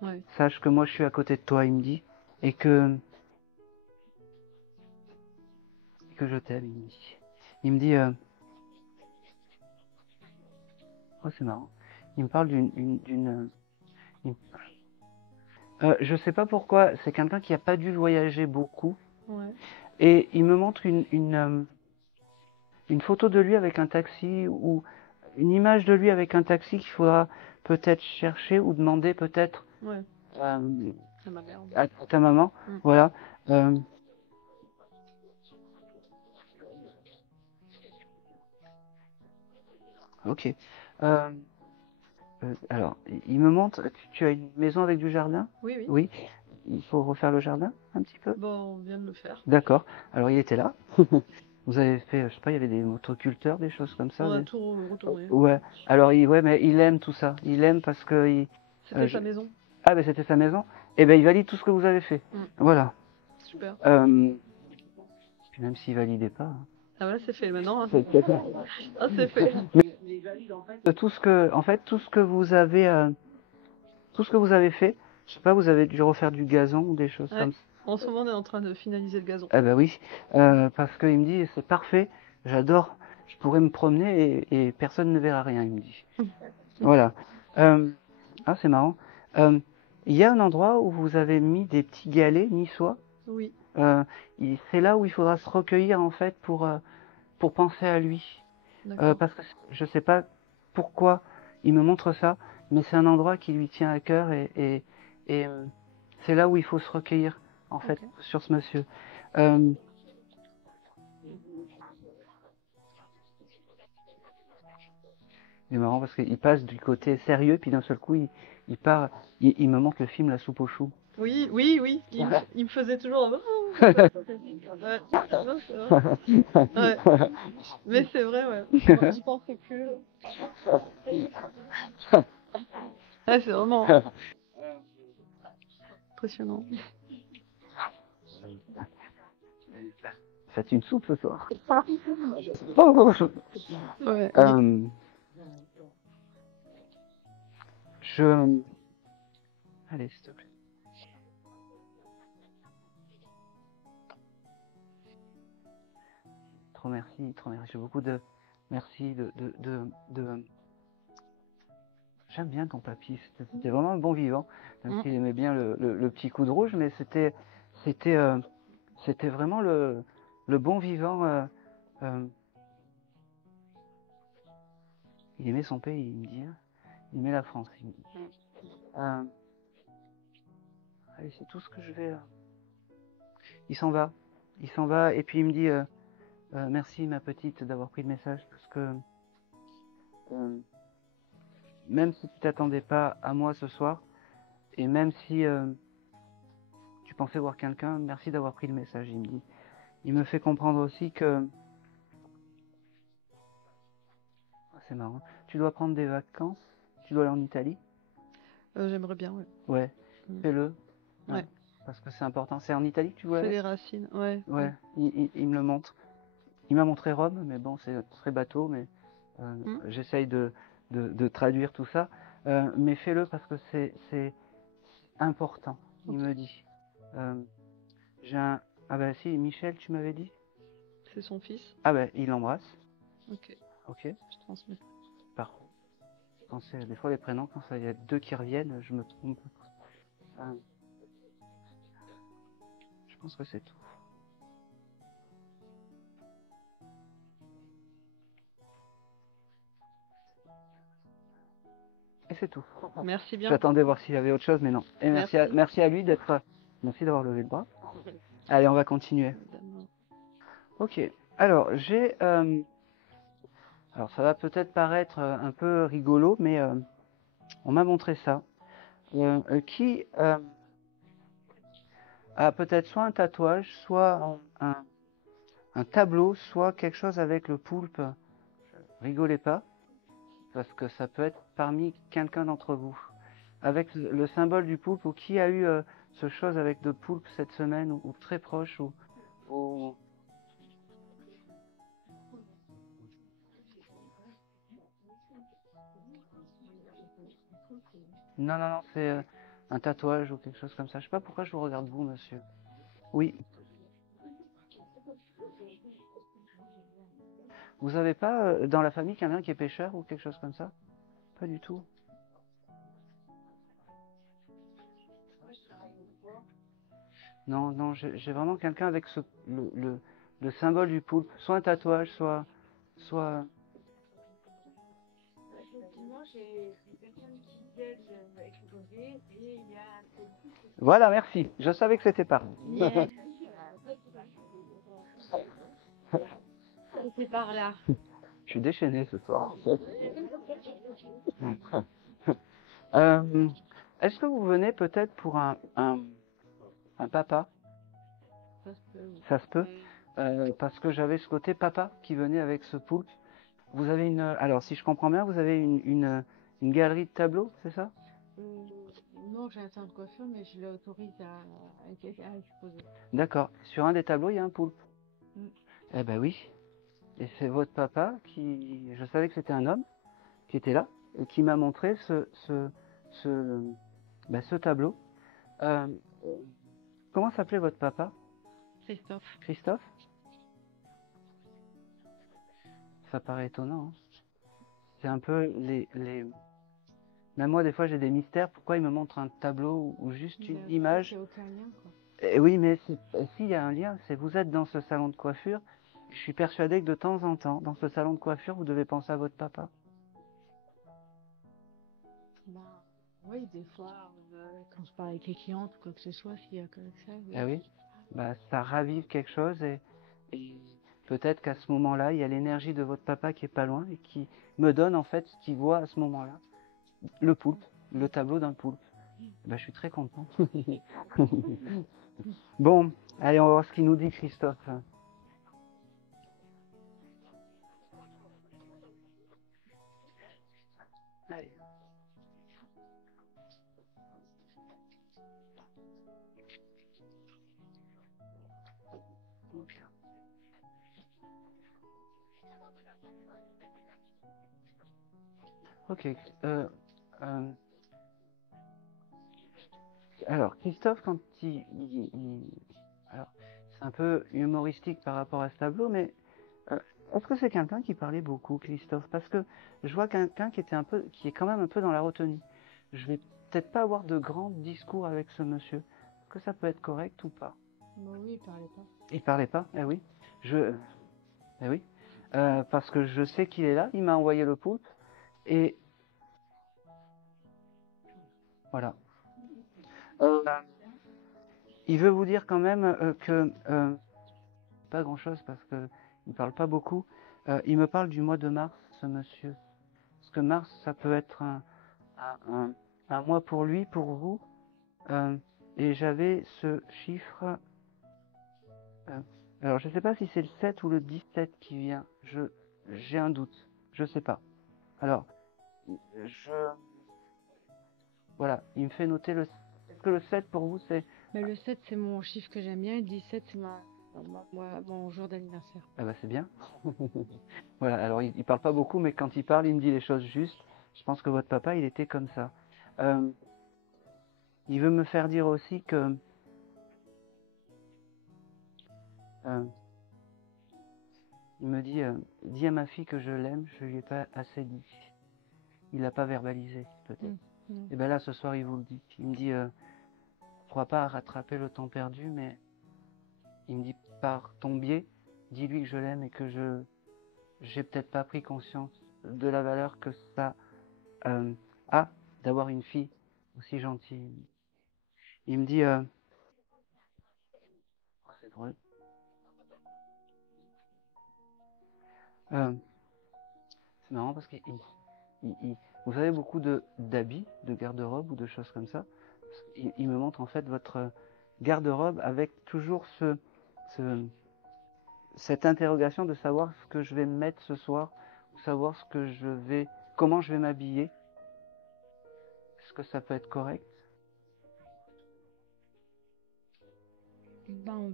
Ouais. Sache que moi je suis à côté de toi, il me dit, et que je t'aime. Il me dit, oh c'est marrant. Il me parle je sais pas pourquoi, c'est quelqu'un qui a pas dû voyager beaucoup. Ouais. Et il me montre une photo de lui avec un taxi ou une image de lui avec un taxi qu'il faudra peut-être chercher ou demander peut-être Ouais. à ma mère. à ta maman. Voilà. Ok. Alors, il me montre, tu as une maison avec du jardin? Oui, oui. Oui. Il faut refaire le jardin un petit peu? Bon, on vient de le faire. D'accord. Alors, il était là. Vous avez fait, je sais pas, il y avait des motoculteurs, des choses comme ça. On a tout retourné. Ouais. Alors, ouais, mais il aime tout ça. Il aime parce que C'était sa maison. Ah, ben c'était sa maison. Eh ben, il valide tout ce que vous avez fait. Voilà. Super. Puis même s'il validait pas. Hein. Ah ouais, c'est fait maintenant. Hein. Ah, c'est fait. Mais il valide en fait tout ce que vous avez fait. Je sais pas, vous avez dû refaire du gazon ou des choses comme ça. En ce moment, on est en train de finaliser le gazon. Eh ben oui, parce qu'il me dit c'est parfait, j'adore, je pourrais me promener et personne ne verra rien, il me dit. Voilà. Ah, c'est marrant. Il y a un endroit où vous avez mis des petits galets niçois. Oui. C'est là où il faudra se recueillir en fait pour penser à lui. D'accord. parce que je sais pas pourquoi il me montre ça, mais c'est un endroit qui lui tient à cœur et c'est là où il faut se recueillir, en fait, Ok. sur ce monsieur. Euh, c'est marrant parce qu'il passe du côté sérieux, puis d'un seul coup, il part, il me montre le film La soupe aux choux. Oui, oui, oui. Il me faisait toujours. Ouais. Non, c'est vrai. Ouais. Mais c'est vrai, ouais. Je pensais que. Ouais, c'est vraiment impressionnant. Faites une soupe ce soir. Ouais. Je... Allez, s'il te plaît. Trop merci, trop merci. J'ai beaucoup de merci de... J'aime bien ton papy, c'était vraiment un bon vivant, même s'il aimait bien le petit coup de rouge, mais c'était vraiment le bon vivant. Il aimait son pays, il me dit. Hein. Il aimait la France. Il me dit. Allez, c'est tout ce que je vais. Il s'en va, et puis il me dit merci ma petite d'avoir pris le message, parce que même si tu t'attendais pas à moi ce soir, et même si tu pensais voir quelqu'un, merci d'avoir pris le message, il me dit. Il me fait comprendre aussi que... C'est marrant. Tu dois prendre des vacances, tu dois aller en Italie. J'aimerais bien, ouais. Ouais, fais-le. Ouais. Parce que c'est important. C'est en Italie que tu veux C'est aller? les racines, ouais. Ouais, il me le montre. Il m'a montré Rome, mais bon, c'est très bateau, mais j'essaye de traduire tout ça. Mais fais-le parce que c'est important, il me dit. J'ai un... Ah bah si, Michel, tu m'avais dit? C'est son fils. Ah bah, il l'embrasse. Ok, Ok, je transmets. parfait. Quand c'est des fois les prénoms, quand il y a deux qui reviennent, je me trompe. Je pense que c'est tout. Et c'est tout. Merci bien. J'attendais voir s'il y avait autre chose, mais non. Et merci à lui d'être... Merci d'avoir levé le bras. Allez, on va continuer. Ok. Alors, j'ai... Alors, ça va peut-être paraître un peu rigolo, mais on m'a montré ça. Qui a peut-être soit un tatouage, soit un tableau, soit quelque chose avec le poulpe. Rigolez pas, parce que ça peut être parmi quelqu'un d'entre vous. Avec le symbole du poulpe, ou qui a eu ce chose avec de poulpe cette semaine, ou très proche, ou... Non, non, non, c'est un tatouage ou quelque chose comme ça. Je sais pas pourquoi je vous regarde vous, monsieur. Oui. Vous avez pas dans la famille quelqu'un qui est pêcheur ou quelque chose comme ça? Pas du tout. Non, non, j'ai vraiment quelqu'un avec le symbole du poulpe. Soit un tatouage, soit... Effectivement, j'ai quelqu'un qui aide exposer et il y a... Voilà, merci. Je savais que c'était pas. Yeah. C'est par là. Je suis déchaîné ce soir. Est-ce que vous venez peut-être pour un papa? Ça se peut. Parce que j'avais ce côté papa qui venait avec ce poulpe. Vous avez une... Alors, si je comprends bien, vous avez une galerie de tableaux, c'est ça? Non, j'ai un centre de coiffure, mais je l'autorise à exposer. D'accord. Sur un des tableaux, il y a un poulpe. Eh ben oui. Et c'est votre papa qui... Je savais que c'était un homme qui était là et qui m'a montré ce tableau. Comment s'appelait votre papa? Christophe. Christophe? Ça paraît étonnant. Hein. C'est un peu les... Même moi, des fois, j'ai des mystères. Pourquoi il me montre un tableau ou juste une image? Il n'y a aucun lien, quoi. Oui, mais si, il y a un lien, c'est vous êtes dans ce salon de coiffure je suis persuadé que de temps en temps, dans ce salon de coiffure, vous devez penser à votre papa. Bah, oui, des fois, quand je parle avec les clientes ou quoi que ce soit, s'il y a que ça, oui. Ah oui, bah, ça ravive quelque chose et peut-être qu'à ce moment-là, il y a l'énergie de votre papa qui est pas loin et qui me donne en fait ce qu'il voit à ce moment-là, le poulpe, le tableau d'un poulpe. Bah, je suis très content. Bon, allez, on va voir ce qu'il nous dit, Christophe. Allez. Ok. Euh, alors, Christophe, quand alors, c'est un peu humoristique par rapport à ce tableau, mais est-ce que c'est quelqu'un qui parlait beaucoup, Christophe? Parce que je vois quelqu'un qui est quand même un peu dans la retenue. Je vais peut-être pas avoir de grands discours avec ce monsieur. Est-ce que ça peut être correct ou pas? Bah oui, il parlait pas. Il parlait pas? Eh oui. Eh oui. Parce que je sais qu'il est là. Il m'a envoyé le poulpe et voilà. Il veut vous dire quand même que pas grand-chose parce que il parle pas beaucoup. Il me parle du mois de mars, ce monsieur. Parce que mars, ça peut être un mois pour lui, pour vous. Et j'avais ce chiffre. Alors, je ne sais pas si c'est le 7 ou le 17 qui vient. J'ai un doute. Je sais pas. Alors, voilà, il me fait noter le. Est-ce que le 7 pour vous, c'est. Mais le 7, c'est mon chiffre que j'aime bien, et le 17, c'est mon jour d'anniversaire. Ah bah c'est bien. Voilà, alors il parle pas beaucoup, mais quand il parle, il me dit les choses justes. Je pense que votre papa, il était comme ça. Il veut me faire dire aussi que il me dit dis à ma fille que je l'aime, je lui ai pas assez dit. Il l'a pas verbalisé, peut-être. Et ben là, ce soir, il vous le dit. Il me dit on pourra pas rattraper le temps perdu, mais il me dit par ton biais, dis-lui que je l'aime et que j'ai peut-être pas pris conscience de la valeur que ça a d'avoir une fille aussi gentille. Il me dit oh, c'est drôle. C'est marrant parce qu'il vous avez beaucoup d'habits, de garde-robe ou de choses comme ça. Il me montre en fait votre garde-robe avec toujours cette interrogation de savoir ce que je vais mettre ce soir, ou savoir comment je vais m'habiller. Est-ce que ça peut être correct? Ben,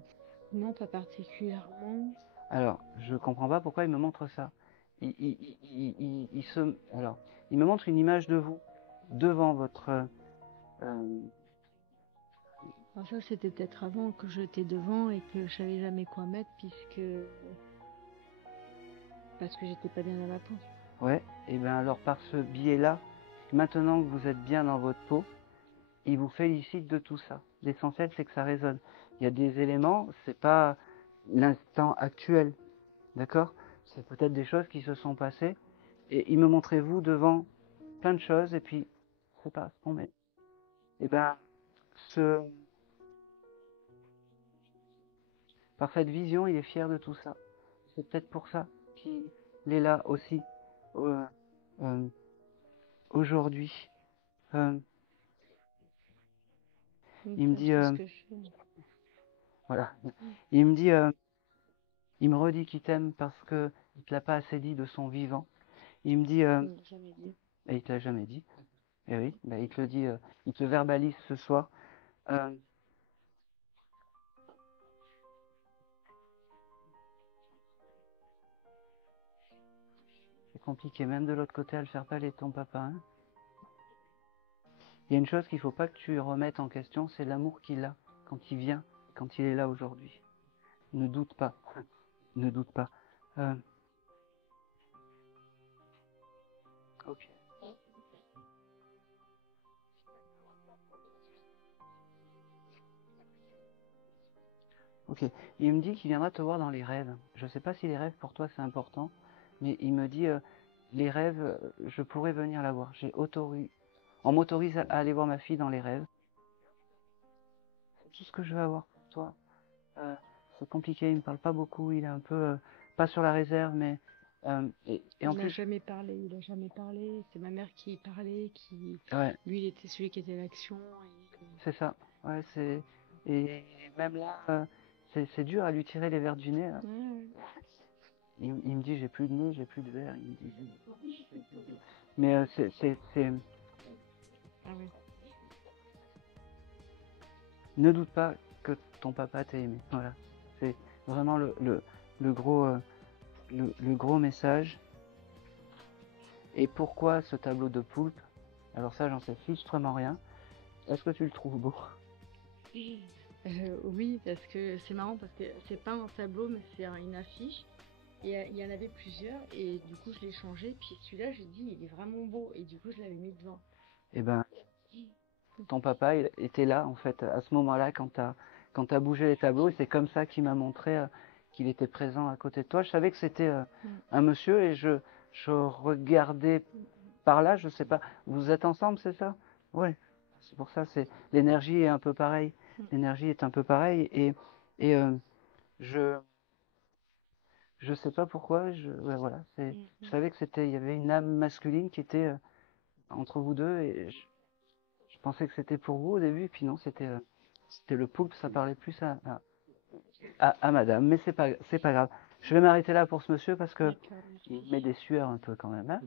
non, pas particulièrement. Alors, je comprends pas pourquoi il me montre ça. Alors, il me montre une image de vous devant votre. Alors ça, c'était peut-être avant que j'étais devant et que je savais jamais quoi mettre parce que j'étais pas bien dans la peau. Ouais. Et bien alors par ce biais-là, maintenant que vous êtes bien dans votre peau, il vous félicite de tout ça. L'essentiel, c'est que ça résonne. Il y a des éléments, c'est pas l'instant actuel, d'accord? C'est peut-être des choses qui se sont passées. Et il me montrait vous devant plein de choses, et puis, c'est pas ce qu'on met. Et ben, par cette vision, il est fier de tout ça. C'est peut-être pour ça qu'il est là aussi, aujourd'hui. Il me dit, voilà, il me dit, il me redit qu'il t'aime parce que il te l'a pas assez dit de son vivant. Il me dit, Jamais dit. et il te l'a jamais dit. Et oui, bah, il te le dit, il te le verbalise ce soir. C'est compliqué, même de l'autre côté, à le faire parler de ton papa. Hein. Il y a une chose qu'il faut pas que tu remettes en question, c'est l'amour qu'il a quand il vient, quand il est là aujourd'hui. Ne doute pas, ne doute pas. Ok. Ok. Il me dit qu'il viendra te voir dans les rêves. Je sais pas si les rêves pour toi c'est important, mais il me dit les rêves, je pourrais venir la voir. On m'autorise à aller voir ma fille dans les rêves. C'est tout ce que je veux avoir pour toi. C'est compliqué, il me parle pas beaucoup, il est un peu pas sur la réserve, mais et en Il n'a plus, jamais parlé, il a jamais parlé. C'est ma mère qui parlait, qui ouais, lui il était celui qui était l'action. c'est ça. Ouais, c'est et même là, c'est dur à lui tirer les verres du nez. Là. Ouais. Il me dit j'ai plus de nez, j'ai plus de verre. Il me dit. Mais c'est Ah ouais. ne doute pas que ton papa t'a aimé. Voilà, c'est vraiment le gros le gros message. Et pourquoi ce tableau de poulpe? Alors ça, j'en sais fichtrement rien. Est-ce que tu le trouves beau? Oui, parce que c'est marrant parce que c'est pas un tableau mais c'est une affiche. Et il y en avait plusieurs et du coup je l'ai changé. Puis celui-là, j'ai dit il est vraiment beau et du coup je l'avais mis devant. Eh ben, ton papa il était là en fait à ce moment-là quand t'as bougé les tableaux et c'est comme ça qu'il m'a montré qu'il était présent à côté de toi. Je savais que c'était un monsieur et je regardais par là, je sais pas. Vous êtes ensemble, c'est ça? Ouais. C'est pour ça, c'est l'énergie est un peu pareille. L'énergie est un peu pareille et je sais pas pourquoi. Ouais, voilà. Je savais que il y avait une âme masculine qui était entre vous deux et je pensais que c'était pour vous au début, et puis non, c'était le poulpe, ça parlait plus à madame, mais c'est pas grave. Je vais m'arrêter là pour ce monsieur parce que il met des sueurs un peu quand même, hein.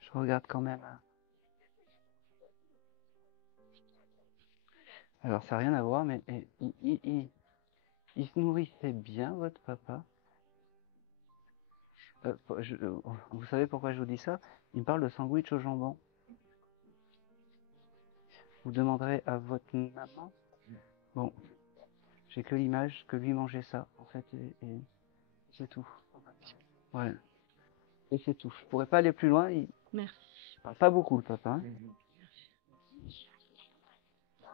Je regarde quand même. Alors ça n'a rien à voir, mais il se nourrissait bien, votre papa. Vous savez pourquoi je vous dis ça? Il me parle de sandwich au jambon. Vous demanderez à votre maman. Bon, j'ai que l'image que lui mangeait ça, en fait, et c'est tout. Ouais. Et c'est tout. Je pourrais pas aller plus loin. Il Merci. parle pas beaucoup, le papa. Hein.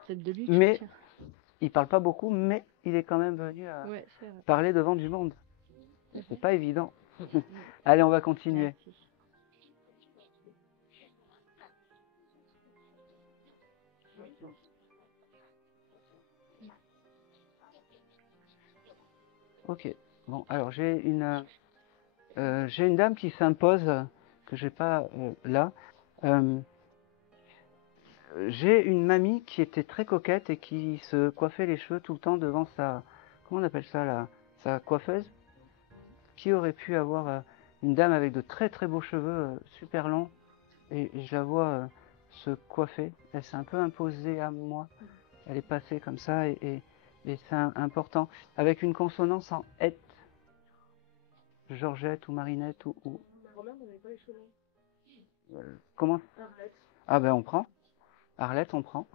C'est de lui que Mais je tiens. il parle pas beaucoup, mais il est quand même venu Ouais, c'est vrai. parler devant du monde. Et c'est pas évident. Allez, on va continuer. Merci. Ok. Bon, alors j'ai une dame qui s'impose que j'ai pas là. Euh, j'ai une mamie qui était très coquette et qui se coiffait les cheveux tout le temps devant comment on appelle ça là, sa coiffeuse. Qui aurait pu avoir une dame avec de très très beaux cheveux super longs et je la vois se coiffer. Elle s'est un peu imposée à moi. Elle est passée comme ça et c'est important. Avec une consonance en et. Georgette ou Marinette ou. Ma grand-mère n'avait pas les cheveux longs. Comment? Arlette. Ah ben on prend. Arlette, on prend.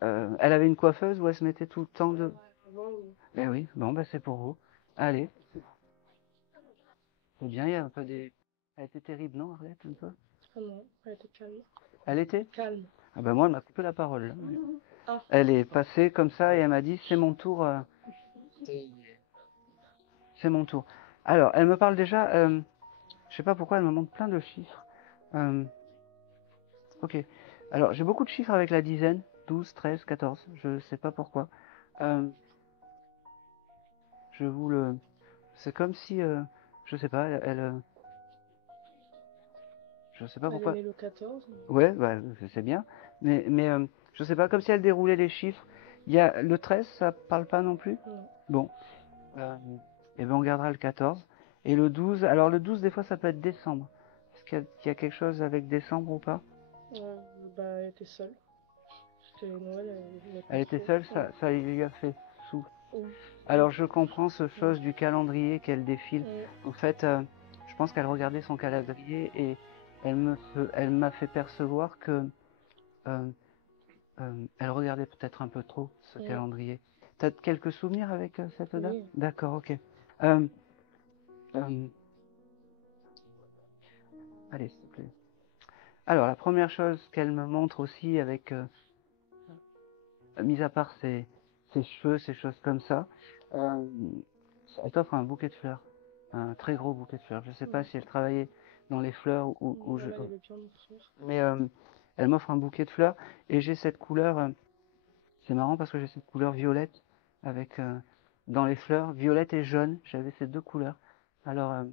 Elle avait une coiffeuse où elle se mettait tout le temps de. Avant, oui. Eh oui, bon ben c'est pour vous. Allez. C'est bien, il y a un peu des. Elle était terrible, non, Arlette, un peu? Ah non, elle était calme. Elle était? Calme. Ah ben moi, elle m'a coupé la parole. Là. Ah. Elle est passée comme ça et elle m'a dit c'est mon tour. C'est mon tour. Alors, elle me parle déjà. Je sais pas pourquoi elle me montre plein de chiffres. Ok. Alors, j'ai beaucoup de chiffres avec la dizaine. 12, 13, 14. Je sais pas pourquoi. Je vous le. C'est comme si. Je sais pas, je sais pas Elle pourquoi. est née le 14. Ouais, bah, c'est bien. Mais je sais pas, comme si elle déroulait les chiffres. Il y a le 13, ça parle pas non plus? Non. Bon. Et ben on gardera le 14. Et le 12, alors le 12, des fois, ça peut être décembre. Est-ce qu'il y a quelque chose avec décembre ou pas? Bah, elle était seule. C'était Noël, elle aimait pas Elle était trop. seule, ça lui a fait sous. Oui. Alors je comprends ce chose du calendrier qu'elle défile. Ouais. En fait, je pense qu'elle regardait son calendrier et elle m'a fait percevoir que elle regardait peut-être un peu trop ce Ouais. calendrier. T'as quelques souvenirs avec cette date? Oui. D'accord, ok. Allez, s'il te plaît. Alors, la première chose qu'elle me montre aussi avec mis à part ses cheveux, ses choses comme ça, euh, elle t'offre un bouquet de fleurs, un très gros bouquet de fleurs. Je sais pas si elle travaillait dans les fleurs ou je... Voilà, il avait bien m'offrir. Mais elle m'offre un bouquet de fleurs et j'ai cette couleur, c'est marrant parce que j'ai cette couleur violette avec dans les fleurs, violette et jaune, j'avais ces deux couleurs. Alors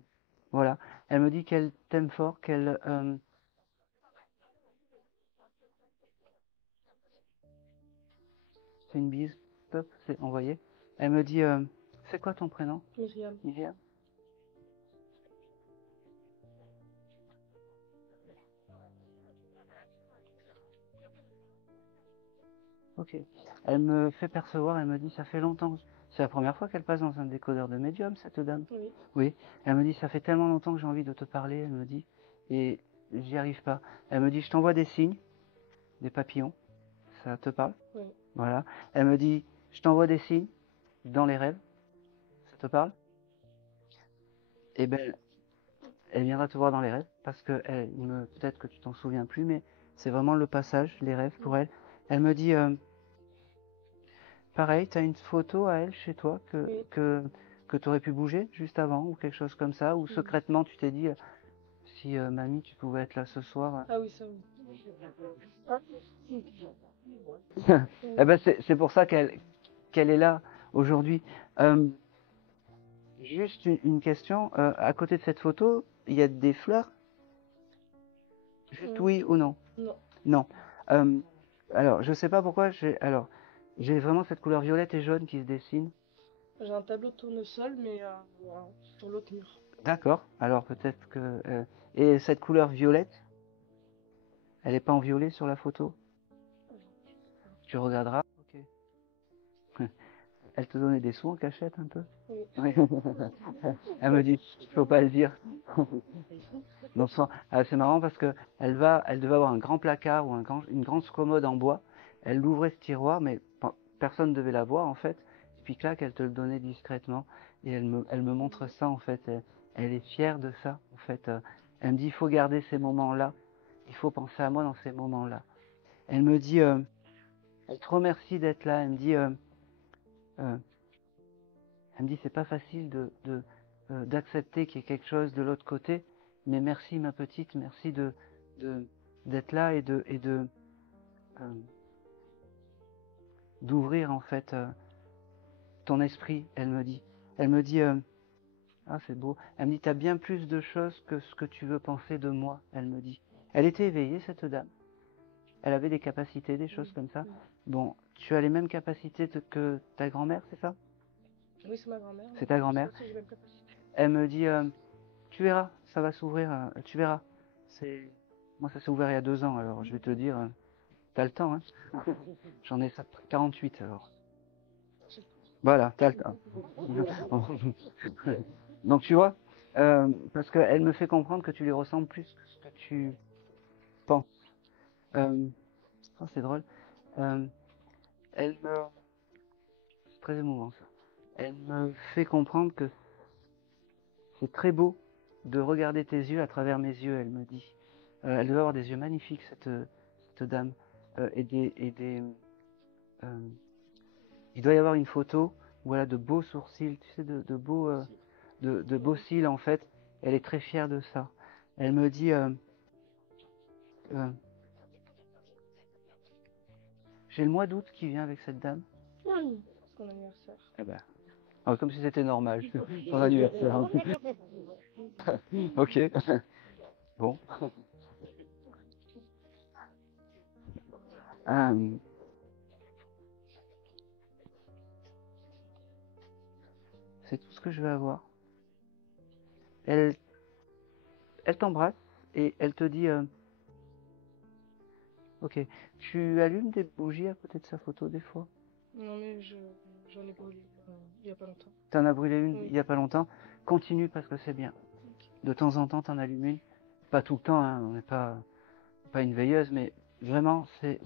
voilà, elle me dit qu'elle t'aime fort, qu'elle... c'est une bise, top, c'est envoyé. Elle me dit, c'est quoi ton prénom, Myriam. Myriam? Ok. Elle me fait percevoir, elle me dit, ça fait longtemps. C'est la première fois qu'elle passe dans un décodeur de médium, cette dame. Oui. Oui. Elle me dit, ça fait tellement longtemps que j'ai envie de te parler, elle me dit, et j'y arrive pas. Elle me dit, je t'envoie des signes, des papillons. Ça te parle? Oui. Voilà. Elle me dit, je t'envoie des signes dans les rêves. Ça te parle? Eh ben, elle viendra te voir dans les rêves, parce que peut-être que tu t'en souviens plus, mais c'est vraiment le passage, les rêves pour elle. Elle me dit, pareil, tu as une photo à elle chez toi Oui. que tu aurais pu bouger juste avant, ou quelque chose comme ça, ou secrètement tu t'es dit, si mamie, tu pouvais être là ce soir. Ah oui, ça oui. Eh ben, c'est pour ça qu'elle est là aujourd'hui. Juste une question, à côté de cette photo, il y a des fleurs? Juste oui ou non? Non. Non. Alors, je sais pas pourquoi, j'ai vraiment cette couleur violette et jaune qui se dessine. J'ai un tableau de tournesol, mais sur l'autre mur. D'accord. Alors peut-être que... et cette couleur violette, elle est pas en violet sur la photo? Tu regarderas. Ok. Elle te donnait des sous en cachette un peu? Oui. Oui. Elle me dit, faut pas le dire. Non, c'est marrant parce que elle devait avoir un grand placard ou une grande commode en bois. Elle ouvrait ce tiroir, mais personne ne devait la voir en fait. Et puis clac, elle te le donnait discrètement. Et elle me montre ça en fait. Elle est fière de ça en fait. Elle me dit, il faut garder ces moments-là. Il faut penser à moi dans ces moments-là. Elle me dit, elle te remercie d'être là. Elle me dit, c'est pas facile d'accepter qu'il y ait quelque chose de l'autre côté, mais merci ma petite, merci d'être là et d'ouvrir en fait ton esprit. Elle me dit, ah c'est beau. Elle me dit, t'as bien plus de choses que ce que tu veux penser de moi. Elle me dit. Elle était éveillée cette dame. Elle avait des capacités, des choses comme ça. Bon, tu as les mêmes capacités que ta grand-mère, c'est ça? Oui, c'est ma grand-mère. C'est ta grand-mère. J'ai même capacité. Elle me dit, tu verras, ça va s'ouvrir, tu verras. Moi, ça s'est ouvert il y a 2 ans, alors je vais te dire, t'as le temps, hein. J'en ai 48, alors. Voilà, t'as le temps. Donc, tu vois, parce qu'elle me fait comprendre que tu lui ressembles plus que ce que tu penses. Oh, c'est drôle. Elle me... C'est très émouvant, ça. Elle me fait comprendre que c'est très beau de regarder tes yeux à travers mes yeux, elle me dit. Elle doit avoir des yeux magnifiques, cette dame. Il doit y avoir une photo où elle a de beaux sourcils, tu sais, de beaux cils en fait. Elle est très fière de ça. Elle me dit, j'ai le mois d'août qui vient avec cette dame. C'est mon anniversaire. Eh ben, comme si c'était normal, son anniversaire. Ok. Bon. C'est tout ce que je vais avoir. Elle t'embrasse et elle te dit, ok, tu allumes des bougies à côté de sa photo des fois? Non, mais j'en ai brûlé il y a pas longtemps. T'en as brûlé une Oui. il y a pas longtemps. Continue parce que c'est bien. De temps en temps, t'en allumes une. Pas tout le temps, hein, on n'est pas une veilleuse, mais vraiment, c'est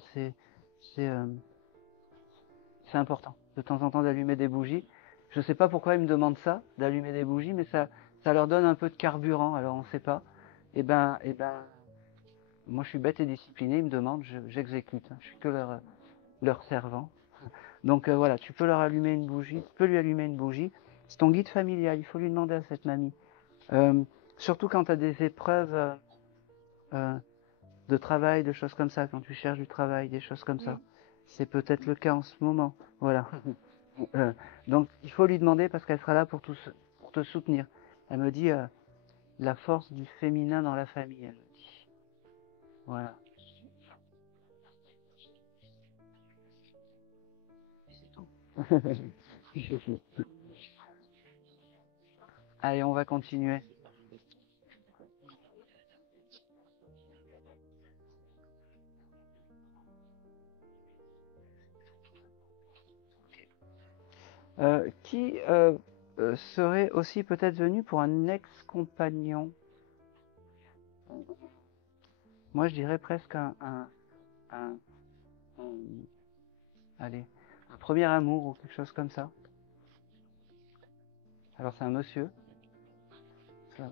important. De temps en temps d'allumer des bougies. Je sais pas pourquoi ils me demandent ça, d'allumer des bougies, mais ça leur donne un peu de carburant, alors on sait pas. Et ben, moi je suis bête et discipliné, ils me demandent, j'exécute. Hein. Je suis que leur servant. Donc voilà, tu peux leur allumer une bougie, tu peux lui allumer une bougie. C'est ton guide familial, il faut lui demander à cette mamie. Surtout quand tu as des épreuves de travail, de choses comme ça, quand tu cherches du travail, des choses comme ça. C'est peut-être le cas en ce moment. Voilà. Donc il faut lui demander parce qu'elle sera là pour te soutenir. Elle me dit la force du féminin dans la famille, elle me dit. Voilà. Allez, on va continuer. Qui serait aussi peut-être venu pour un ex-compagnon? Moi, je dirais presque un- allez, un premier amour ou quelque chose comme ça. Alors, c'est un monsieur. Ça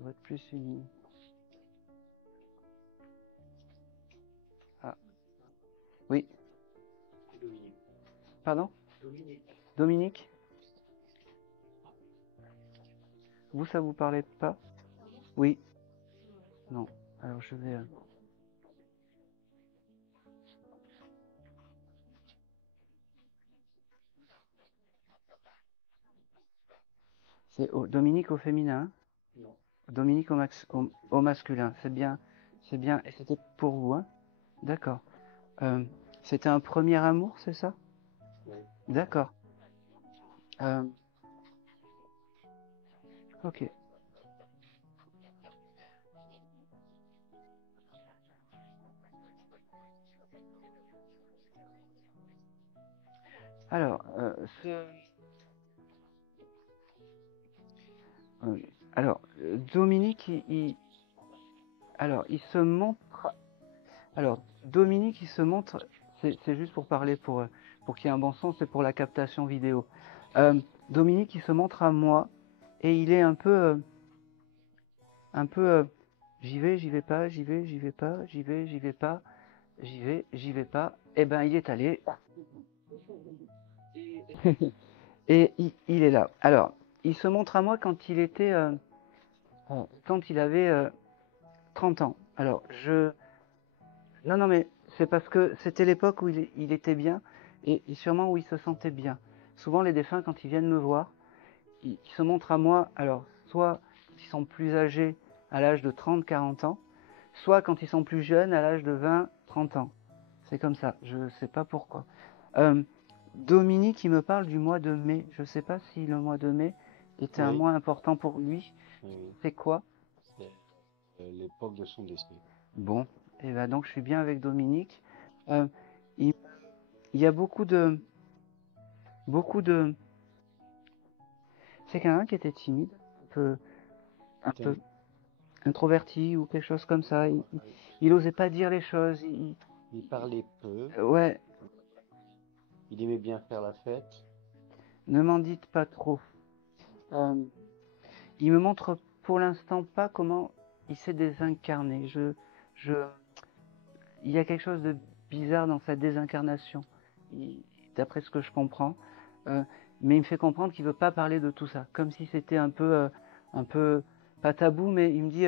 va être plus une... Ah, oui. Pardon? Dominique? Vous, ça vous parlait pas? Oui. Non. Alors, je vais... C'est Dominique au féminin? Non. Dominique au masculin. C'est bien. C'est bien. Et c'était pour vous, hein? D'accord. C'était un premier amour, c'est ça? Oui. D'accord. Ok. Alors, Dominique, il se montre. Alors, Dominique, il se montre. C'est juste pour parler, pour qu'il y ait un bon sens, c'est pour la captation vidéo. Dominique, il se montre à moi et il est un peu, j'y vais pas, j'y vais pas, j'y vais pas, j'y vais pas. Eh ben, il est allé. Et il est là. Alors, il se montre à moi quand il était, quand il avait 30 ans. Alors, non, mais c'est parce que c'était l'époque où il était bien et sûrement où il se sentait bien. Souvent, les défunts, quand ils viennent me voir, ils se montrent à moi, alors, soit quand ils sont plus âgés à l'âge de 30, 40 ans, soit quand ils sont plus jeunes à l'âge de 20, 30 ans. C'est comme ça, je ne sais pas pourquoi. Dominique, il me parle du mois de mai. Je ne sais pas si le mois de mai était un Oui. mois important pour lui. Oui. C'est quoi? C'est l'époque de son décès. Bon, et ben donc je suis bien avec Dominique. Euh, il, il y a beaucoup de... C'est quelqu'un qui était timide, un peu introverti ou quelque chose comme ça. Il osait pas dire les choses. Il parlait peu. Ouais, Il aimait bien faire la fête. ne m'en dites pas trop. Il me montre pour l'instant pas comment il s'est désincarné. Il y a quelque chose de bizarre dans sa désincarnation, d'après ce que je comprends. Mais il me fait comprendre qu'il veut pas parler de tout ça, comme si c'était un peu, pas tabou, mais il me dit,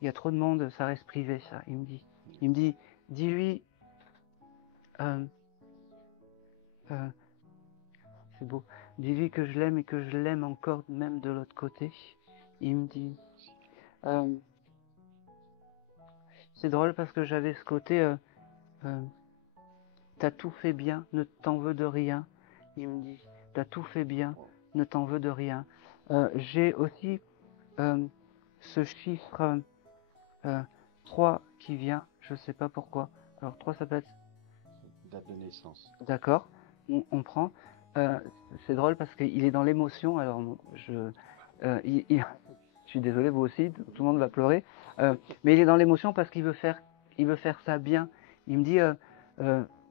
il y a trop de monde, ça reste privé, ça. Il me dit, dis-lui, c'est beau, dis-lui que je l'aime et que je l'aime encore, même de l'autre côté. Il me dit, c'est drôle parce que j'avais ce côté, t'as tout fait bien, ne t'en veux de rien. Il me dit, t'as tout fait bien, ne t'en veux de rien. J'ai aussi ce chiffre 3 qui vient, je sais pas pourquoi. Alors 3 ça peut être... Date de naissance. D'accord, on prend. C'est drôle parce qu'il est dans l'émotion, alors je suis désolé, vous aussi, tout le monde va pleurer. Mais il est dans l'émotion parce qu'il veut faire ça bien. Il me dit,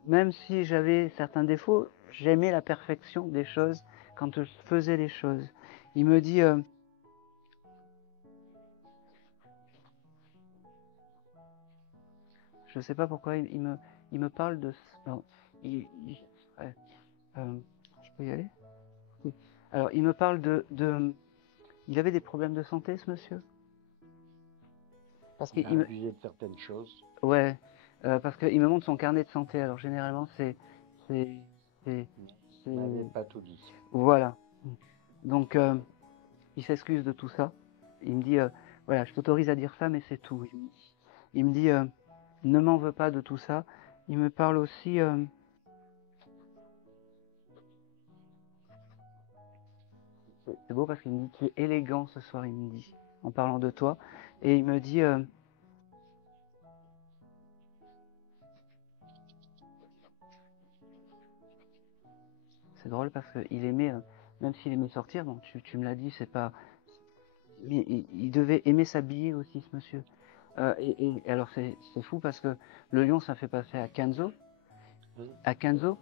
même si j'avais certains défauts, j'aimais la perfection des choses quand je faisais les choses. Il me dit, je sais pas pourquoi il me parle de... Non, Ouais. Je peux y aller? Oui. Alors, il me parle il avait des problèmes de santé, ce monsieur? Parce Il a qu'il me... abusé de certaines choses. Ouais, parce qu'il me montre son carnet de santé. Alors, généralement, c'est, c'est, Il m'avait pas tout dit. voilà. Donc, il s'excuse de tout ça. Il me dit, voilà, je t'autorise à dire ça, mais c'est tout. Il me dit, ne m'en veux pas de tout ça. Il me parle aussi... c'est beau parce qu'il me dit, tu es élégant ce soir, il me dit, en parlant de toi. Et il me dit... c'est drôle parce qu'il aimait, même s'il aimait sortir, bon, tu me l'as dit, c'est pas... Mais il devait aimer s'habiller aussi, ce monsieur. Et alors, c'est fou parce que le lion, ça fait passer à Kenzo. À Kenzo.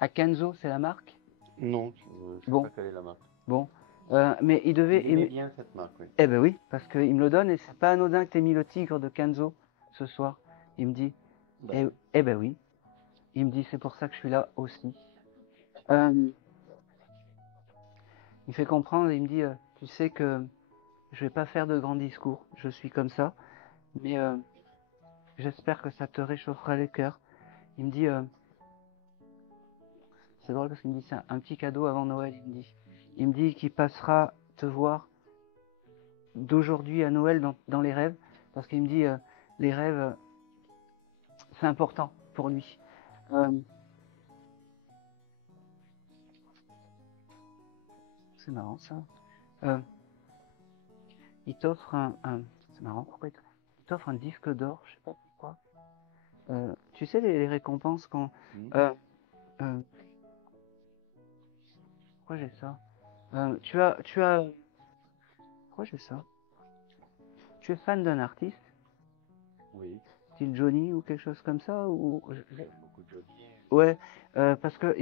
À Kenzo, c'est la marque. Non, je sais Bon. pas quelle est la marque. Bon. Mais il devait Il aimait aimer... bien cette marque, oui. Eh ben oui, parce qu'il me le donne et c'est pas anodin que t'aies mis le tigre de Kenzo ce soir. Il me dit, eh ben oui. Il me dit, c'est pour ça que je suis là aussi. Il me fait comprendre, il me dit, tu sais que je vais pas faire de grands discours, je suis comme ça, mais j'espère que ça te réchauffera les cœurs. Il me dit, c'est drôle parce qu'il me dit, c'est un petit cadeau avant Noël, il me dit qu'il passera te voir d'aujourd'hui à Noël dans les rêves, parce qu'il me dit, les rêves, c'est important pour lui. C'est marrant ça. Il t'offre c'est marrant, pourquoi il t'offre un disque d'or, je sais pas pourquoi. Tu sais les récompenses quand... pourquoi j'ai ça? Tu as... Pourquoi j'ai ça? Tu es fan d'un artiste? Oui. Style Johnny ou quelque chose comme ça ou... J'aime beaucoup Johnny. Ouais, parce que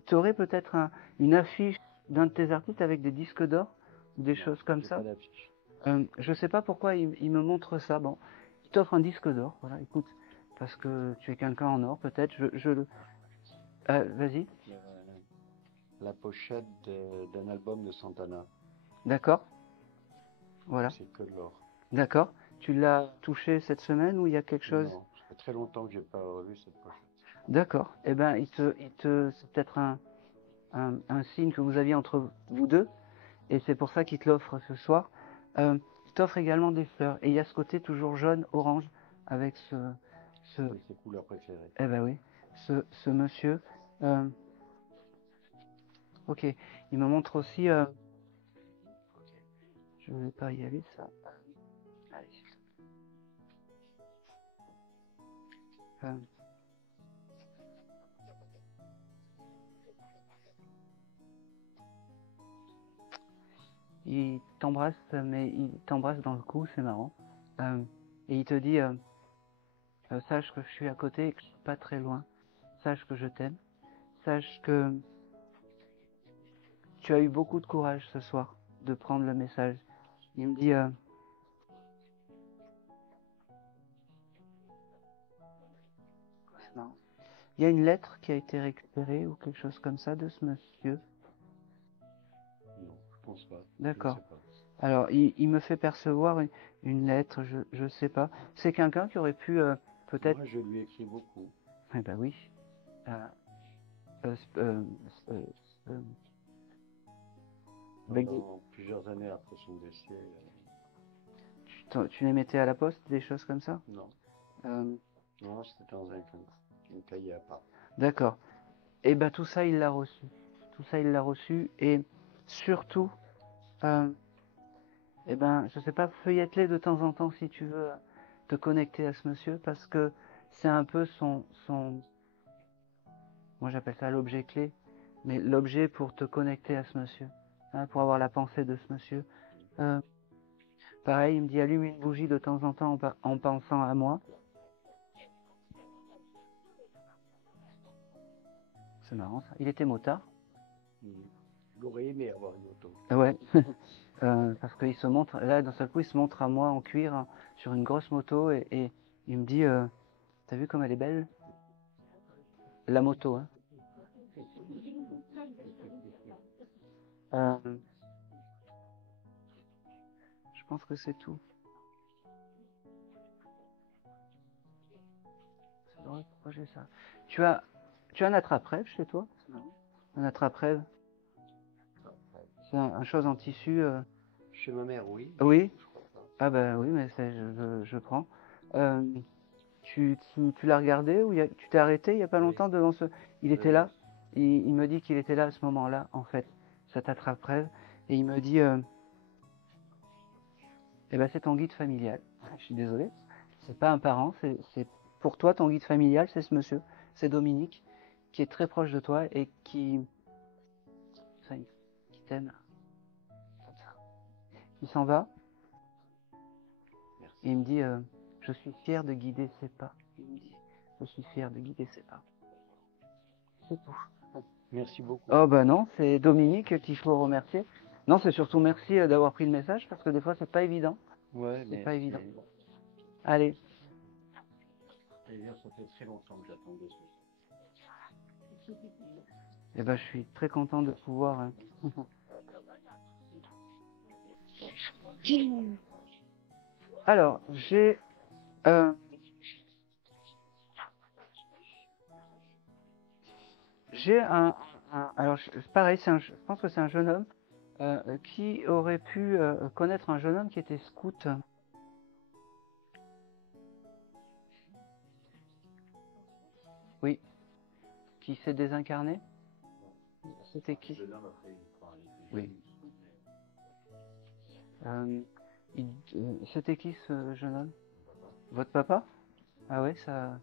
tu aurais peut-être une affiche d'un de tes artistes avec des disques d'or ou des choses comme ça. Pas d'affiche. Je sais pas pourquoi il me montre ça. Bon, il t'offre un disque d'or. Voilà, écoute, parce que tu es quelqu'un en or, peut-être. Vas-y. La pochette d'un album de Santana. D'accord. Voilà. C'est que de l'or. D'accord. Tu l'as touché cette semaine ou il y a quelque chose? Non, ça fait très longtemps que j'ai pas revu cette pochette. D'accord. Eh ben, c'est peut-être un signe que vous aviez entre vous deux, et c'est pour ça qu'il te l'offre ce soir. Il t'offre également des fleurs, et il y a ce côté toujours jaune, orange, avec ce... C'est ses couleurs préférées. Eh ben oui, ce monsieur. Ok, il me montre aussi... ok, je ne vais pas y aller, ça. Allez. Il t'embrasse, mais il t'embrasse dans le cou, c'est marrant. Et il te dit, sache que je suis à côté et que je suis pas très loin. Sache que je t'aime. Sache que tu as eu beaucoup de courage ce soir de prendre le message. Il me dit, c'est marrant. Il y a une lettre qui a été récupérée ou quelque chose comme ça de ce monsieur. Non, je pense pas. D'accord. Je sais pas. Alors, il me fait percevoir une lettre, je sais pas. C'est quelqu'un qui aurait pu peut-être... Moi, je lui écris beaucoup. Eh ben oui. Avec Pendant plusieurs années après son décès. tu les mettais à la poste, des choses comme ça? Non. Euh, Non, c'était dans un cahier à part. D'accord. Et ben tout ça, il l'a reçu. Tout ça, il l'a reçu. Et surtout, eh ben, je sais pas, feuillette-les de temps en temps si tu veux te connecter à ce monsieur, parce que c'est un peu moi j'appelle ça l'objet clé, mais l'objet pour te connecter à ce monsieur, hein, pour avoir la pensée de ce monsieur. Pareil, il me dit allume une bougie de temps en temps en pensant à moi. C'est marrant ça. Il était motard. J'aurais aimé avoir une auto. Ouais. Parce qu'il se montre, là d'un seul coup il se montre à moi en cuir hein, sur une grosse moto et il me dit t'as vu comme elle est belle? La moto, hein. Je pense que c'est tout. C'est drôle, pourquoi j'ai ça? Tu as un attrape-rêve chez toi? Un attrape-rêve? C'est un chose en tissu. Chez ma mère, oui. Oui. Je crois pas. Ah bah oui, mais je prends. Euh, tu l'as regardé ou tu t'es arrêté il y a pas Oui. longtemps devant ce... Il était là. Il me dit qu'il était là à ce moment-là, en fait, cet attrape-rêve. Et il me dit, eh ben c'est ton guide familial. Je suis désolé. C'est pas un parent, c'est pour toi ton guide familial, c'est ce monsieur, c'est Dominique, qui est très proche de toi et qui t'aime. Comme ça. Il s'en va. Merci. Et il me dit, je suis fier de guider ses pas. Il me dit, je suis fier de guider ses pas. C'est tout. Merci beaucoup. Oh bah non, c'est Dominique qu'il faut remercier. Non, c'est surtout merci d'avoir pris le message parce que des fois c'est pas évident. Ouais, C'est mais pas évident. Allez, C'est-à-dire, ça fait très longtemps que j'attendais ce. eh ben je suis très content de pouvoir. Alors, euh, j'ai alors pareil, je pense que c'est un jeune homme qui aurait pu connaître un jeune homme qui était scout. Oui, qui s'est désincarné. C'était qui? Jeune homme, après, enfin, Oui. C'était qui ce jeune homme? Votre papa? Ah ouais, ça.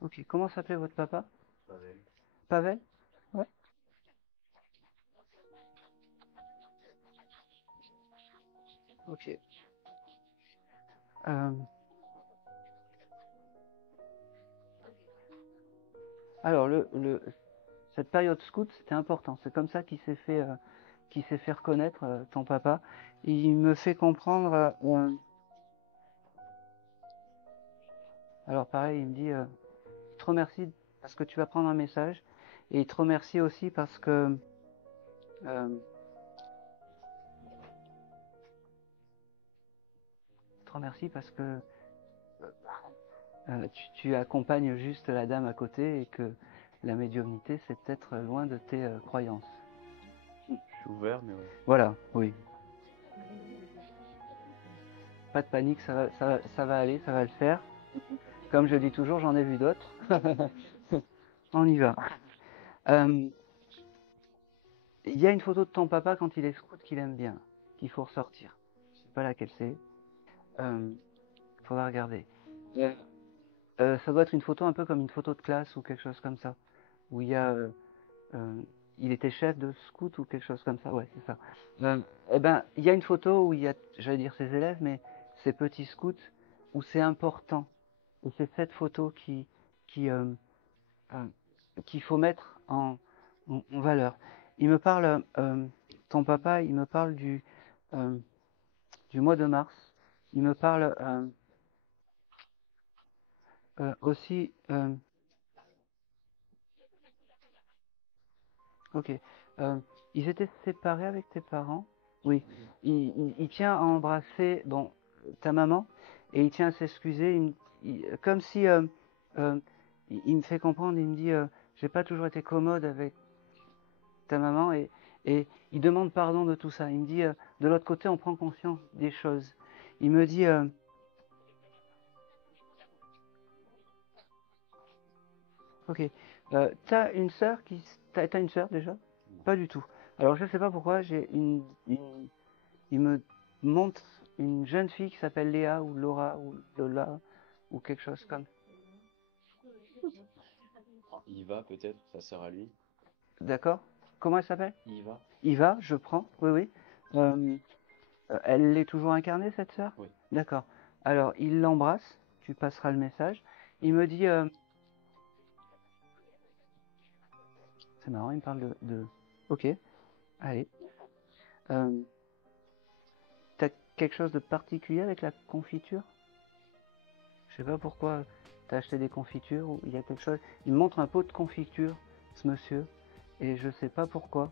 Ok, comment s'appelait votre papa? Pavel. Pavel? Ouais. Ok. Euh, Alors, cette période scout, c'était important. C'est comme ça qu'il s'est fait reconnaître, ton papa. Il me fait comprendre. Alors, pareil, il me dit, il te remercie parce que tu vas prendre un message, et il te remercie aussi parce que il te remercie parce que tu accompagnes juste la dame à côté et que la médiumnité, c'est peut-être loin de tes croyances. Je suis ouvert, mais ouais. Voilà, oui. Pas de panique, ça va aller, ça va le faire. Comme je dis toujours, j'en ai vu d'autres. On y va. Il y a une photo de ton papa quand il est scout qu'il aime bien, qu'il faut ressortir. Je sais pas laquelle c'est. Faudra regarder. Ça doit être une photo un peu comme une photo de classe ou quelque chose comme ça. Où il y a... il était chef de scout ou quelque chose comme ça. Ouais, c'est ça. Eh ben, il y a une photo où il y a, j'allais dire ses élèves, mais ses petits scouts, où c'est important. Et c'est cette photo qu'il faut mettre en valeur. Il me parle, ton papa, il me parle du mois de mars. Il me parle aussi. Ok. Ils étaient séparés avec tes parents? Oui. Il tient à embrasser bon, ta maman et il tient à s'excuser. Comme si il me fait comprendre, il me dit j'ai pas toujours été commode avec ta maman et il demande pardon de tout ça. Il me dit de l'autre côté, on prend conscience des choses. Il me dit ok. T'as une sœur t'as une sœur déjà? Pas du tout. Alors je sais pas pourquoi il me montre une jeune fille qui s'appelle Léa ou Laura ou Lola ou quelque chose comme. Iva, peut-être, ça sert à lui. D'accord. Comment elle s'appelle? Iva. Iva, je prends. Oui, oui. Elle est toujours incarnée cette sœur? Oui. D'accord. Alors il l'embrasse. Tu passeras le message. Il me dit. C'est marrant. Il me parle de. Ok. Allez. T'as quelque chose de particulier avec la confiture? Je sais pas pourquoi t'as acheté des confitures ou il y a quelque chose. Il me montre un pot de confiture, ce monsieur. et je sais pas pourquoi.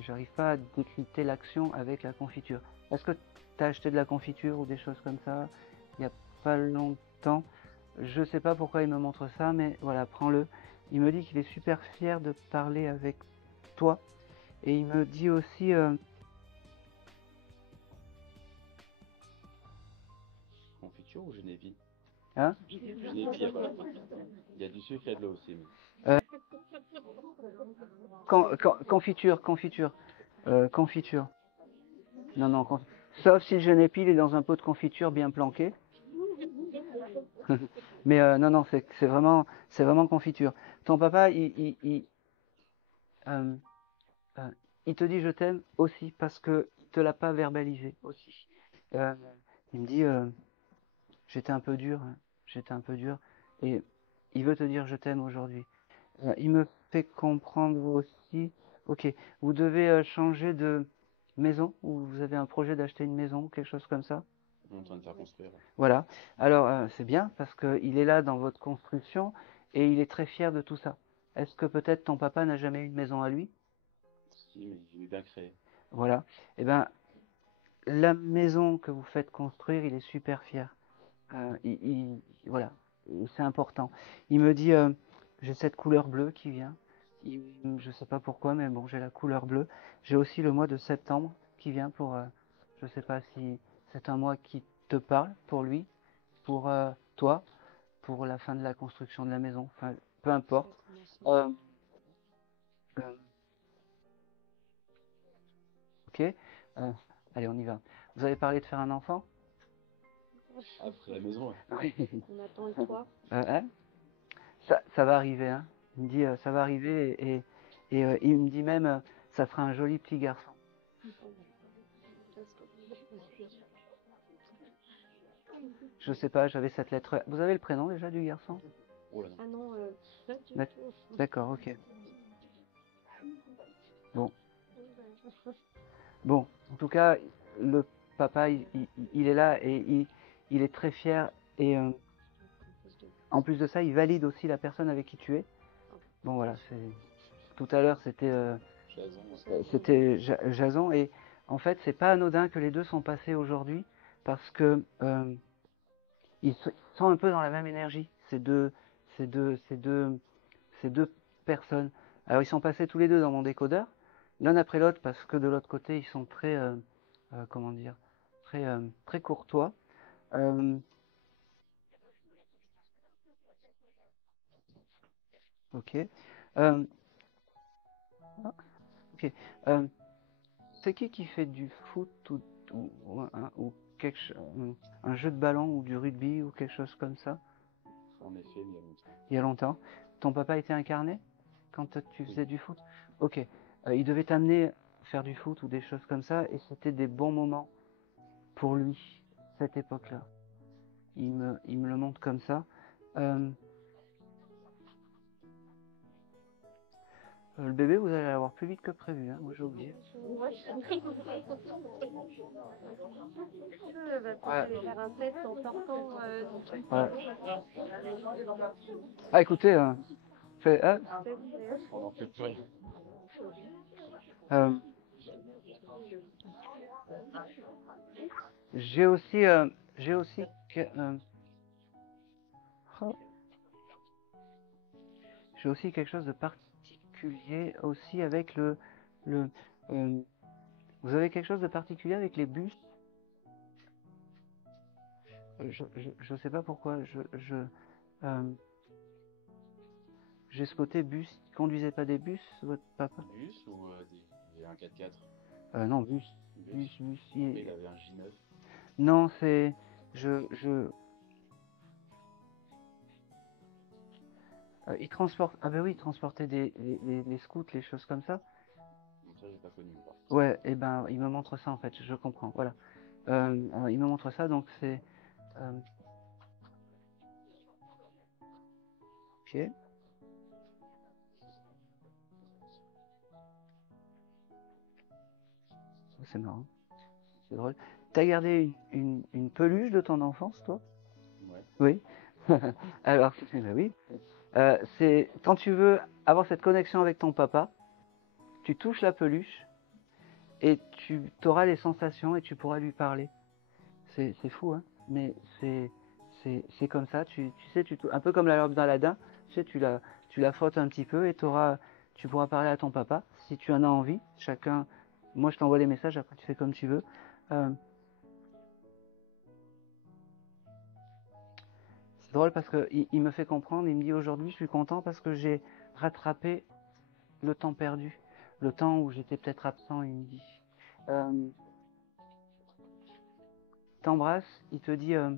J'arrive pas à décrypter l'action avec la confiture. Est-ce que tu as acheté de la confiture ou des choses comme ça il y a pas longtemps? Je sais pas pourquoi il me montre ça, mais voilà, prends-le. Il me dit qu'il est super fier de parler avec toi. Et il me dit aussi... Confiture ou genévie? Hein? Genévie, il y a du sucre et de l'eau aussi. Confiture, confiture. Confiture. Non, non, sauf si le genépi il est dans un pot de confiture bien planqué. Mais non, non, c'est vraiment confiture. Ton papa, euh, il te dit je t'aime aussi parce que il te l'a pas verbalisé aussi. Il me dit j'étais un peu dur, hein, j'étais un peu dur, et il veut te dire je t'aime aujourd'hui. Il me fait comprendre aussi, ok, vous devez changer de maison, ou vous avez un projet d'acheter une maison, quelque chose comme ça. On est en train de faire construire. Voilà. Alors c'est bien parce qu'il est là dans votre construction et il est très fier de tout ça. Est-ce que peut-être ton papa n'a jamais eu une maison à lui? Si, mais il est bien créé. Voilà. Eh ben, la maison que vous faites construire, il est super fier. Voilà, c'est important. Il me dit, j'ai cette couleur bleue qui vient. Je sais pas pourquoi, mais bon, j'ai la couleur bleue. J'ai aussi le mois de septembre qui vient pour, je sais pas si c'est un mois qui te parle pour lui, pour toi, pour la fin de la construction de la maison. Enfin, peu importe. Euh, ok. Allez, on y va. Vous avez parlé de faire un enfant? Après la maison, ouais. Oui. On attend le toit. Hein? Ça va arriver, hein. Il me dit ça va arriver et il me dit même ça fera un joli petit garçon. Je sais pas, j'avais cette lettre. Vous avez le prénom déjà du garçon? Oh là non. Ah non, D'accord, ok. Bon. Bon, en tout cas, le papa, il est là et il est très fier et en plus de ça, il valide aussi la personne avec qui tu es. Bon voilà, tout à l'heure c'était Jason et en fait c'est pas anodin que les deux sont passés aujourd'hui parce que ils sont un peu dans la même énergie, ces deux personnes. Alors ils sont passés tous les deux dans mon décodeur, l'un après l'autre parce que de l'autre côté ils sont très comment dire, très courtois. Ok. Ok. C'est qui fait du foot ou un jeu de ballon ou du rugby ou quelque chose comme ça? En effet, mais il y a longtemps. Il y a longtemps. Ton papa était incarné quand tu faisais du foot? Ok. Il devait t'amener à faire du foot ou des choses comme ça et c'était des bons moments pour lui, cette époque-là. Il me le montre comme ça. Le bébé, vous allez l'avoir plus vite que prévu, hein. Moi j'ai oublié. Ouais. Aller faire un test en sortant. Ouais. Ah écoutez, On n'en fait plus rien. J'ai aussi oh. J'ai aussi quelque chose de particulier aussi avec le vous avez quelque chose de particulier avec les bus? Je sais pas pourquoi j'ai ce côté bus. Il conduisait pas des bus, votre papa? Bus ou un 4x4? Non, bus. Bus. Bus. Il avait un J9. Non, c'est il transporte. Ah ben oui, il transportait les scouts, les choses comme ça. Donc ça, j'ai pas connu. Ouais, et ben il me montre ça en fait, je comprends. Voilà. Il me montre ça, donc c'est ok. C'est marrant, c'est drôle. T'as gardé une peluche de ton enfance, toi? Ouais. Oui. Alors, ben oui. C'est quand tu veux avoir cette connexion avec ton papa, tu touches la peluche et tu auras les sensations et tu pourras lui parler. C'est fou, hein, mais c'est comme ça. Tu sais, un peu comme la lampe d'Aladin, tu sais, tu la frottes un petit peu et tu pourras parler à ton papa si tu en as envie. Chacun, moi je t'envoie les messages, après tu fais comme tu veux. C'est drôle parce qu'il me fait comprendre, il me dit aujourd'hui je suis content parce que j'ai rattrapé le temps perdu, le temps où j'étais peut-être absent, il me dit. Il t'embrasse, il te dit oh,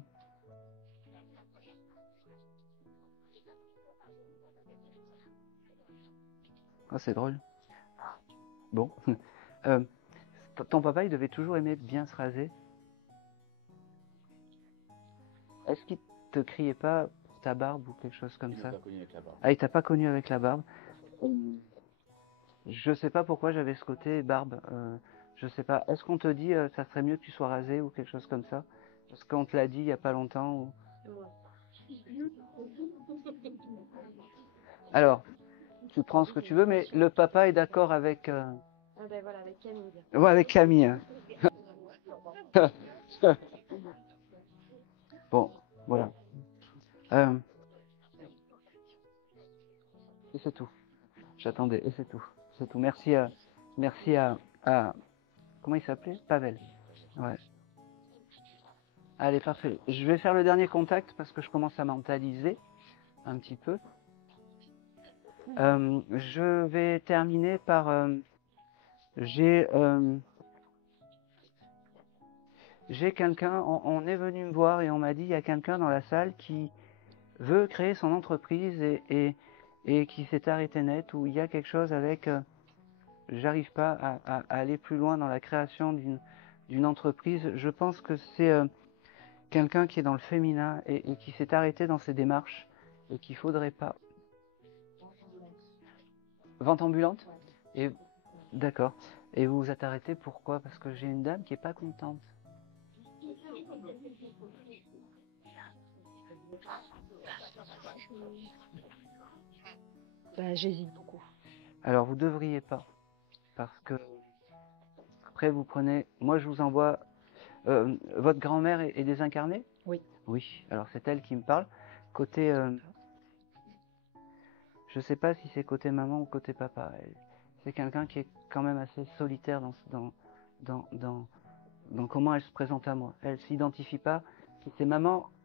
c'est drôle. Bon. Ton papa, il devait toujours aimer bien se raser. Est-ce qu'il te criait pas pour ta barbe ou quelque chose comme Il ça? m'a pas connu avec la barbe. Ah, il t'a pas connu avec la barbe. Je sais pas pourquoi j'avais ce côté barbe. Je sais pas. Est-ce qu'on te dit ça serait mieux que tu sois rasé ou quelque chose comme ça? Parce qu'on te l'a dit il y a pas longtemps ou... Alors, tu prends ce que tu veux, mais le papa est d'accord avec... Ah ben voilà, avec Camille. Ouais, avec Camille. Hein. Bon, voilà. Et c'est tout. J'attendais, et c'est tout. C'est tout. Merci à... Comment il s'appelait? Pavel. Ouais. Allez, parfait. Je vais faire le dernier contact parce que je commence à mentaliser un petit peu. Je vais terminer par... j'ai quelqu'un, on est venu me voir et on m'a dit il y a quelqu'un dans la salle qui veut créer son entreprise et qui s'est arrêté net, où il y a quelque chose avec j'arrive pas à aller plus loin dans la création d'une entreprise. Je pense que c'est quelqu'un qui est dans le féminin et qui s'est arrêté dans ses démarches et qu'il faudrait pas. Vente ambulante? Et d'accord. Et vous vous êtes arrêté pourquoi? Parce que j'ai une dame qui est pas contente. Bah, j'hésite beaucoup. Alors vous devriez pas, parce que après vous prenez, moi je vous envoie, votre grand-mère est désincarnée? Oui. Oui, alors c'est elle qui me parle. Côté, je sais pas si c'est côté maman ou côté papa. C'est quelqu'un qui est quand même assez solitaire dans comment elle se présente à moi. Elle s'identifie pas si c'est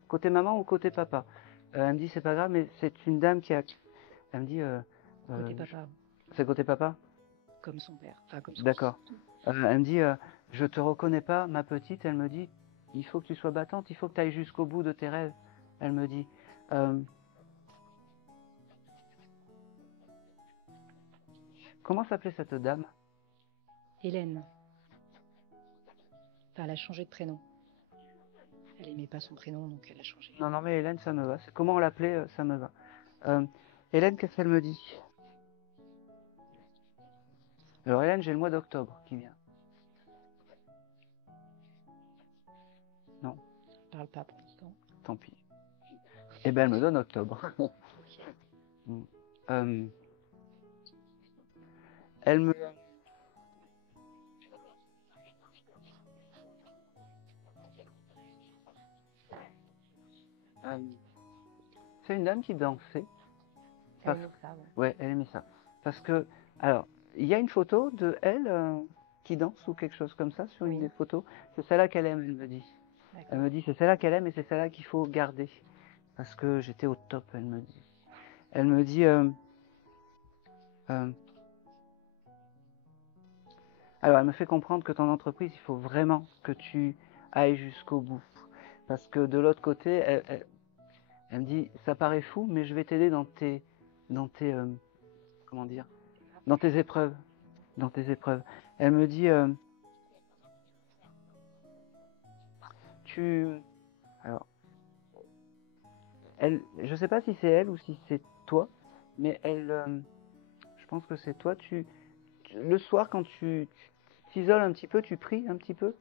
côté maman ou côté papa. Elle me dit c'est pas grave, mais c'est une dame qui a, elle me dit, Côté papa, c'est côté papa? comme son père. Enfin, comme son D'accord. Elle me dit, je te reconnais pas, ma petite. Elle me dit, il faut que tu sois battante, il faut que tu ailles jusqu'au bout de tes rêves. Elle me dit. Comment s'appelait cette dame? Hélène. Enfin, elle a changé de prénom. Elle aimait pas son prénom, donc elle a changé. Non, non, mais Hélène, ça me va. Comment on l'appelait, ça me va. Hélène, qu'est-ce qu'elle me dit? Alors Hélène, j'ai le mois d'octobre qui vient. Non? Elle parle pas pour l'instant. Tant pis. Eh ben, elle me donne octobre. Elle me... c'est une dame qui dansait. Elle aimait ça, ouais. Ouais, elle aimait ça. Parce que, alors, il y a une photo de elle qui danse ou quelque chose comme ça sur une des photos. C'est celle-là qu'elle aime, elle me dit. Elle me dit c'est celle-là qu'elle aime et c'est celle-là qu'il faut garder. Parce que j'étais au top, elle me dit. Elle me dit... alors, elle me fait comprendre que ton entreprise, il faut vraiment que tu ailles jusqu'au bout. Parce que de l'autre côté, elle me dit, ça paraît fou, mais je vais t'aider dans tes comment dire, dans tes épreuves. Dans tes épreuves. Elle me dit, alors, je sais pas si c'est elle ou si c'est toi, mais je pense que c'est toi. Le soir, quand tu t'isoles un petit peu, tu pries un petit peu.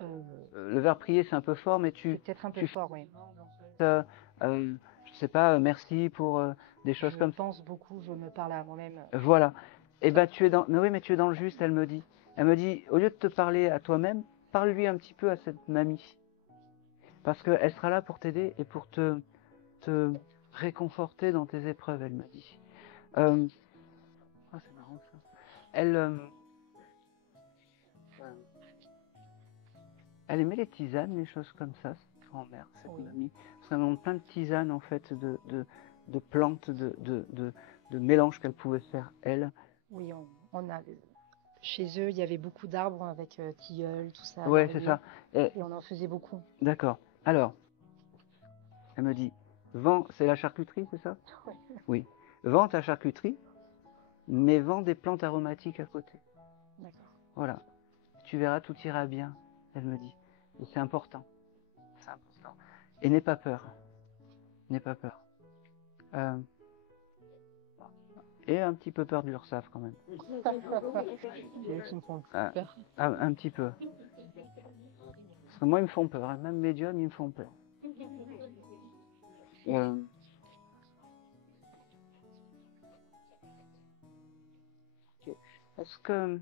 Le verbe prier, c'est un peu fort, mais C'est peut-être un peu fort, oui. je sais pas, merci pour des choses Je comme ça. pense beaucoup, je me parle à moi-même. Voilà. Et ben tu es dans, mais oui, mais tu es dans le juste, elle me dit. Elle me dit, au lieu de te parler à toi-même, parle-lui un petit peu à cette mamie. Parce qu'elle sera là pour t'aider et pour te réconforter dans tes épreuves, elle me dit. Ah, c'est marrant ça. Elle aimait les tisanes, les choses comme ça, cette grand-mère, cette Oui. mamie. Ça demande plein de tisanes, en fait, de plantes, de mélanges qu'elle pouvait faire, elle. Oui, on a. Chez eux, il y avait beaucoup d'arbres avec tilleuls, tout ça. Ouais, c'est laurier, ça. Et, Et on en faisait beaucoup. d'accord. Alors, elle me dit, vends, c'est la charcuterie, c'est ça? Ouais. Oui. Vends ta charcuterie, mais vends des plantes aromatiques à côté. D'accord. Voilà. Tu verras, tout ira bien, elle me dit. Et c'est important. C'est important. Et n'aie pas peur. N'aie pas peur. Et un petit peu peur de l'URSSAF quand même. C'est eux qui me font Ah, peur. un petit peu. Parce que moi, ils me font peur. Hein. Même médium, ils me font peur. Ok. Est-ce que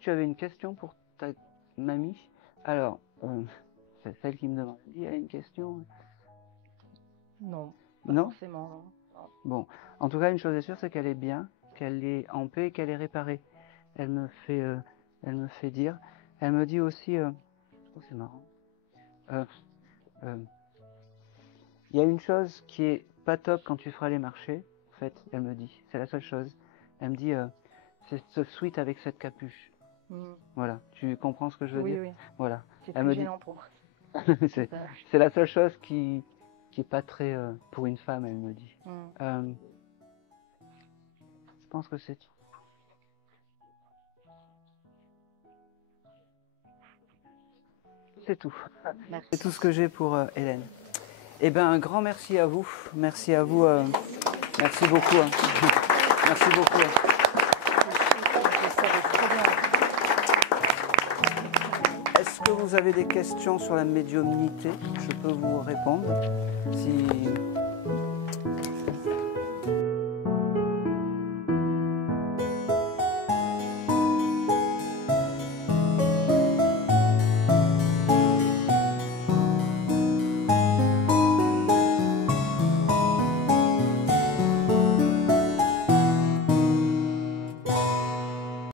tu avais une question pour ta mamie? Alors, c'est celle qui me demande. Il y a une question? Non, pas Non? forcément. Non. Bon, en tout cas, une chose est sûre, c'est qu'elle est bien, qu'elle est en paix, qu'elle est réparée. Elle me fait dire. Elle me dit aussi, je trouve que c'est marrant. Il y a une chose qui est pas top quand tu feras les marchés. En fait, elle me dit, c'est la seule chose. Elle me dit, c'est ce sweat avec cette capuche. Mm. Voilà, tu comprends ce que je veux Oui, dire? oui. Voilà. C'est Elle plus me dit, gênant pour moi. c'est la seule chose qui est pas très pour une femme, elle me dit. Mm. Je pense que c'est tout. C'est tout. Merci. C'est tout ce que j'ai pour Hélène. Eh bien, un grand merci à vous. Merci à vous. Merci beaucoup. Hein. Merci beaucoup. Est-ce que vous avez des questions sur la médiumnité? Je peux vous répondre. Si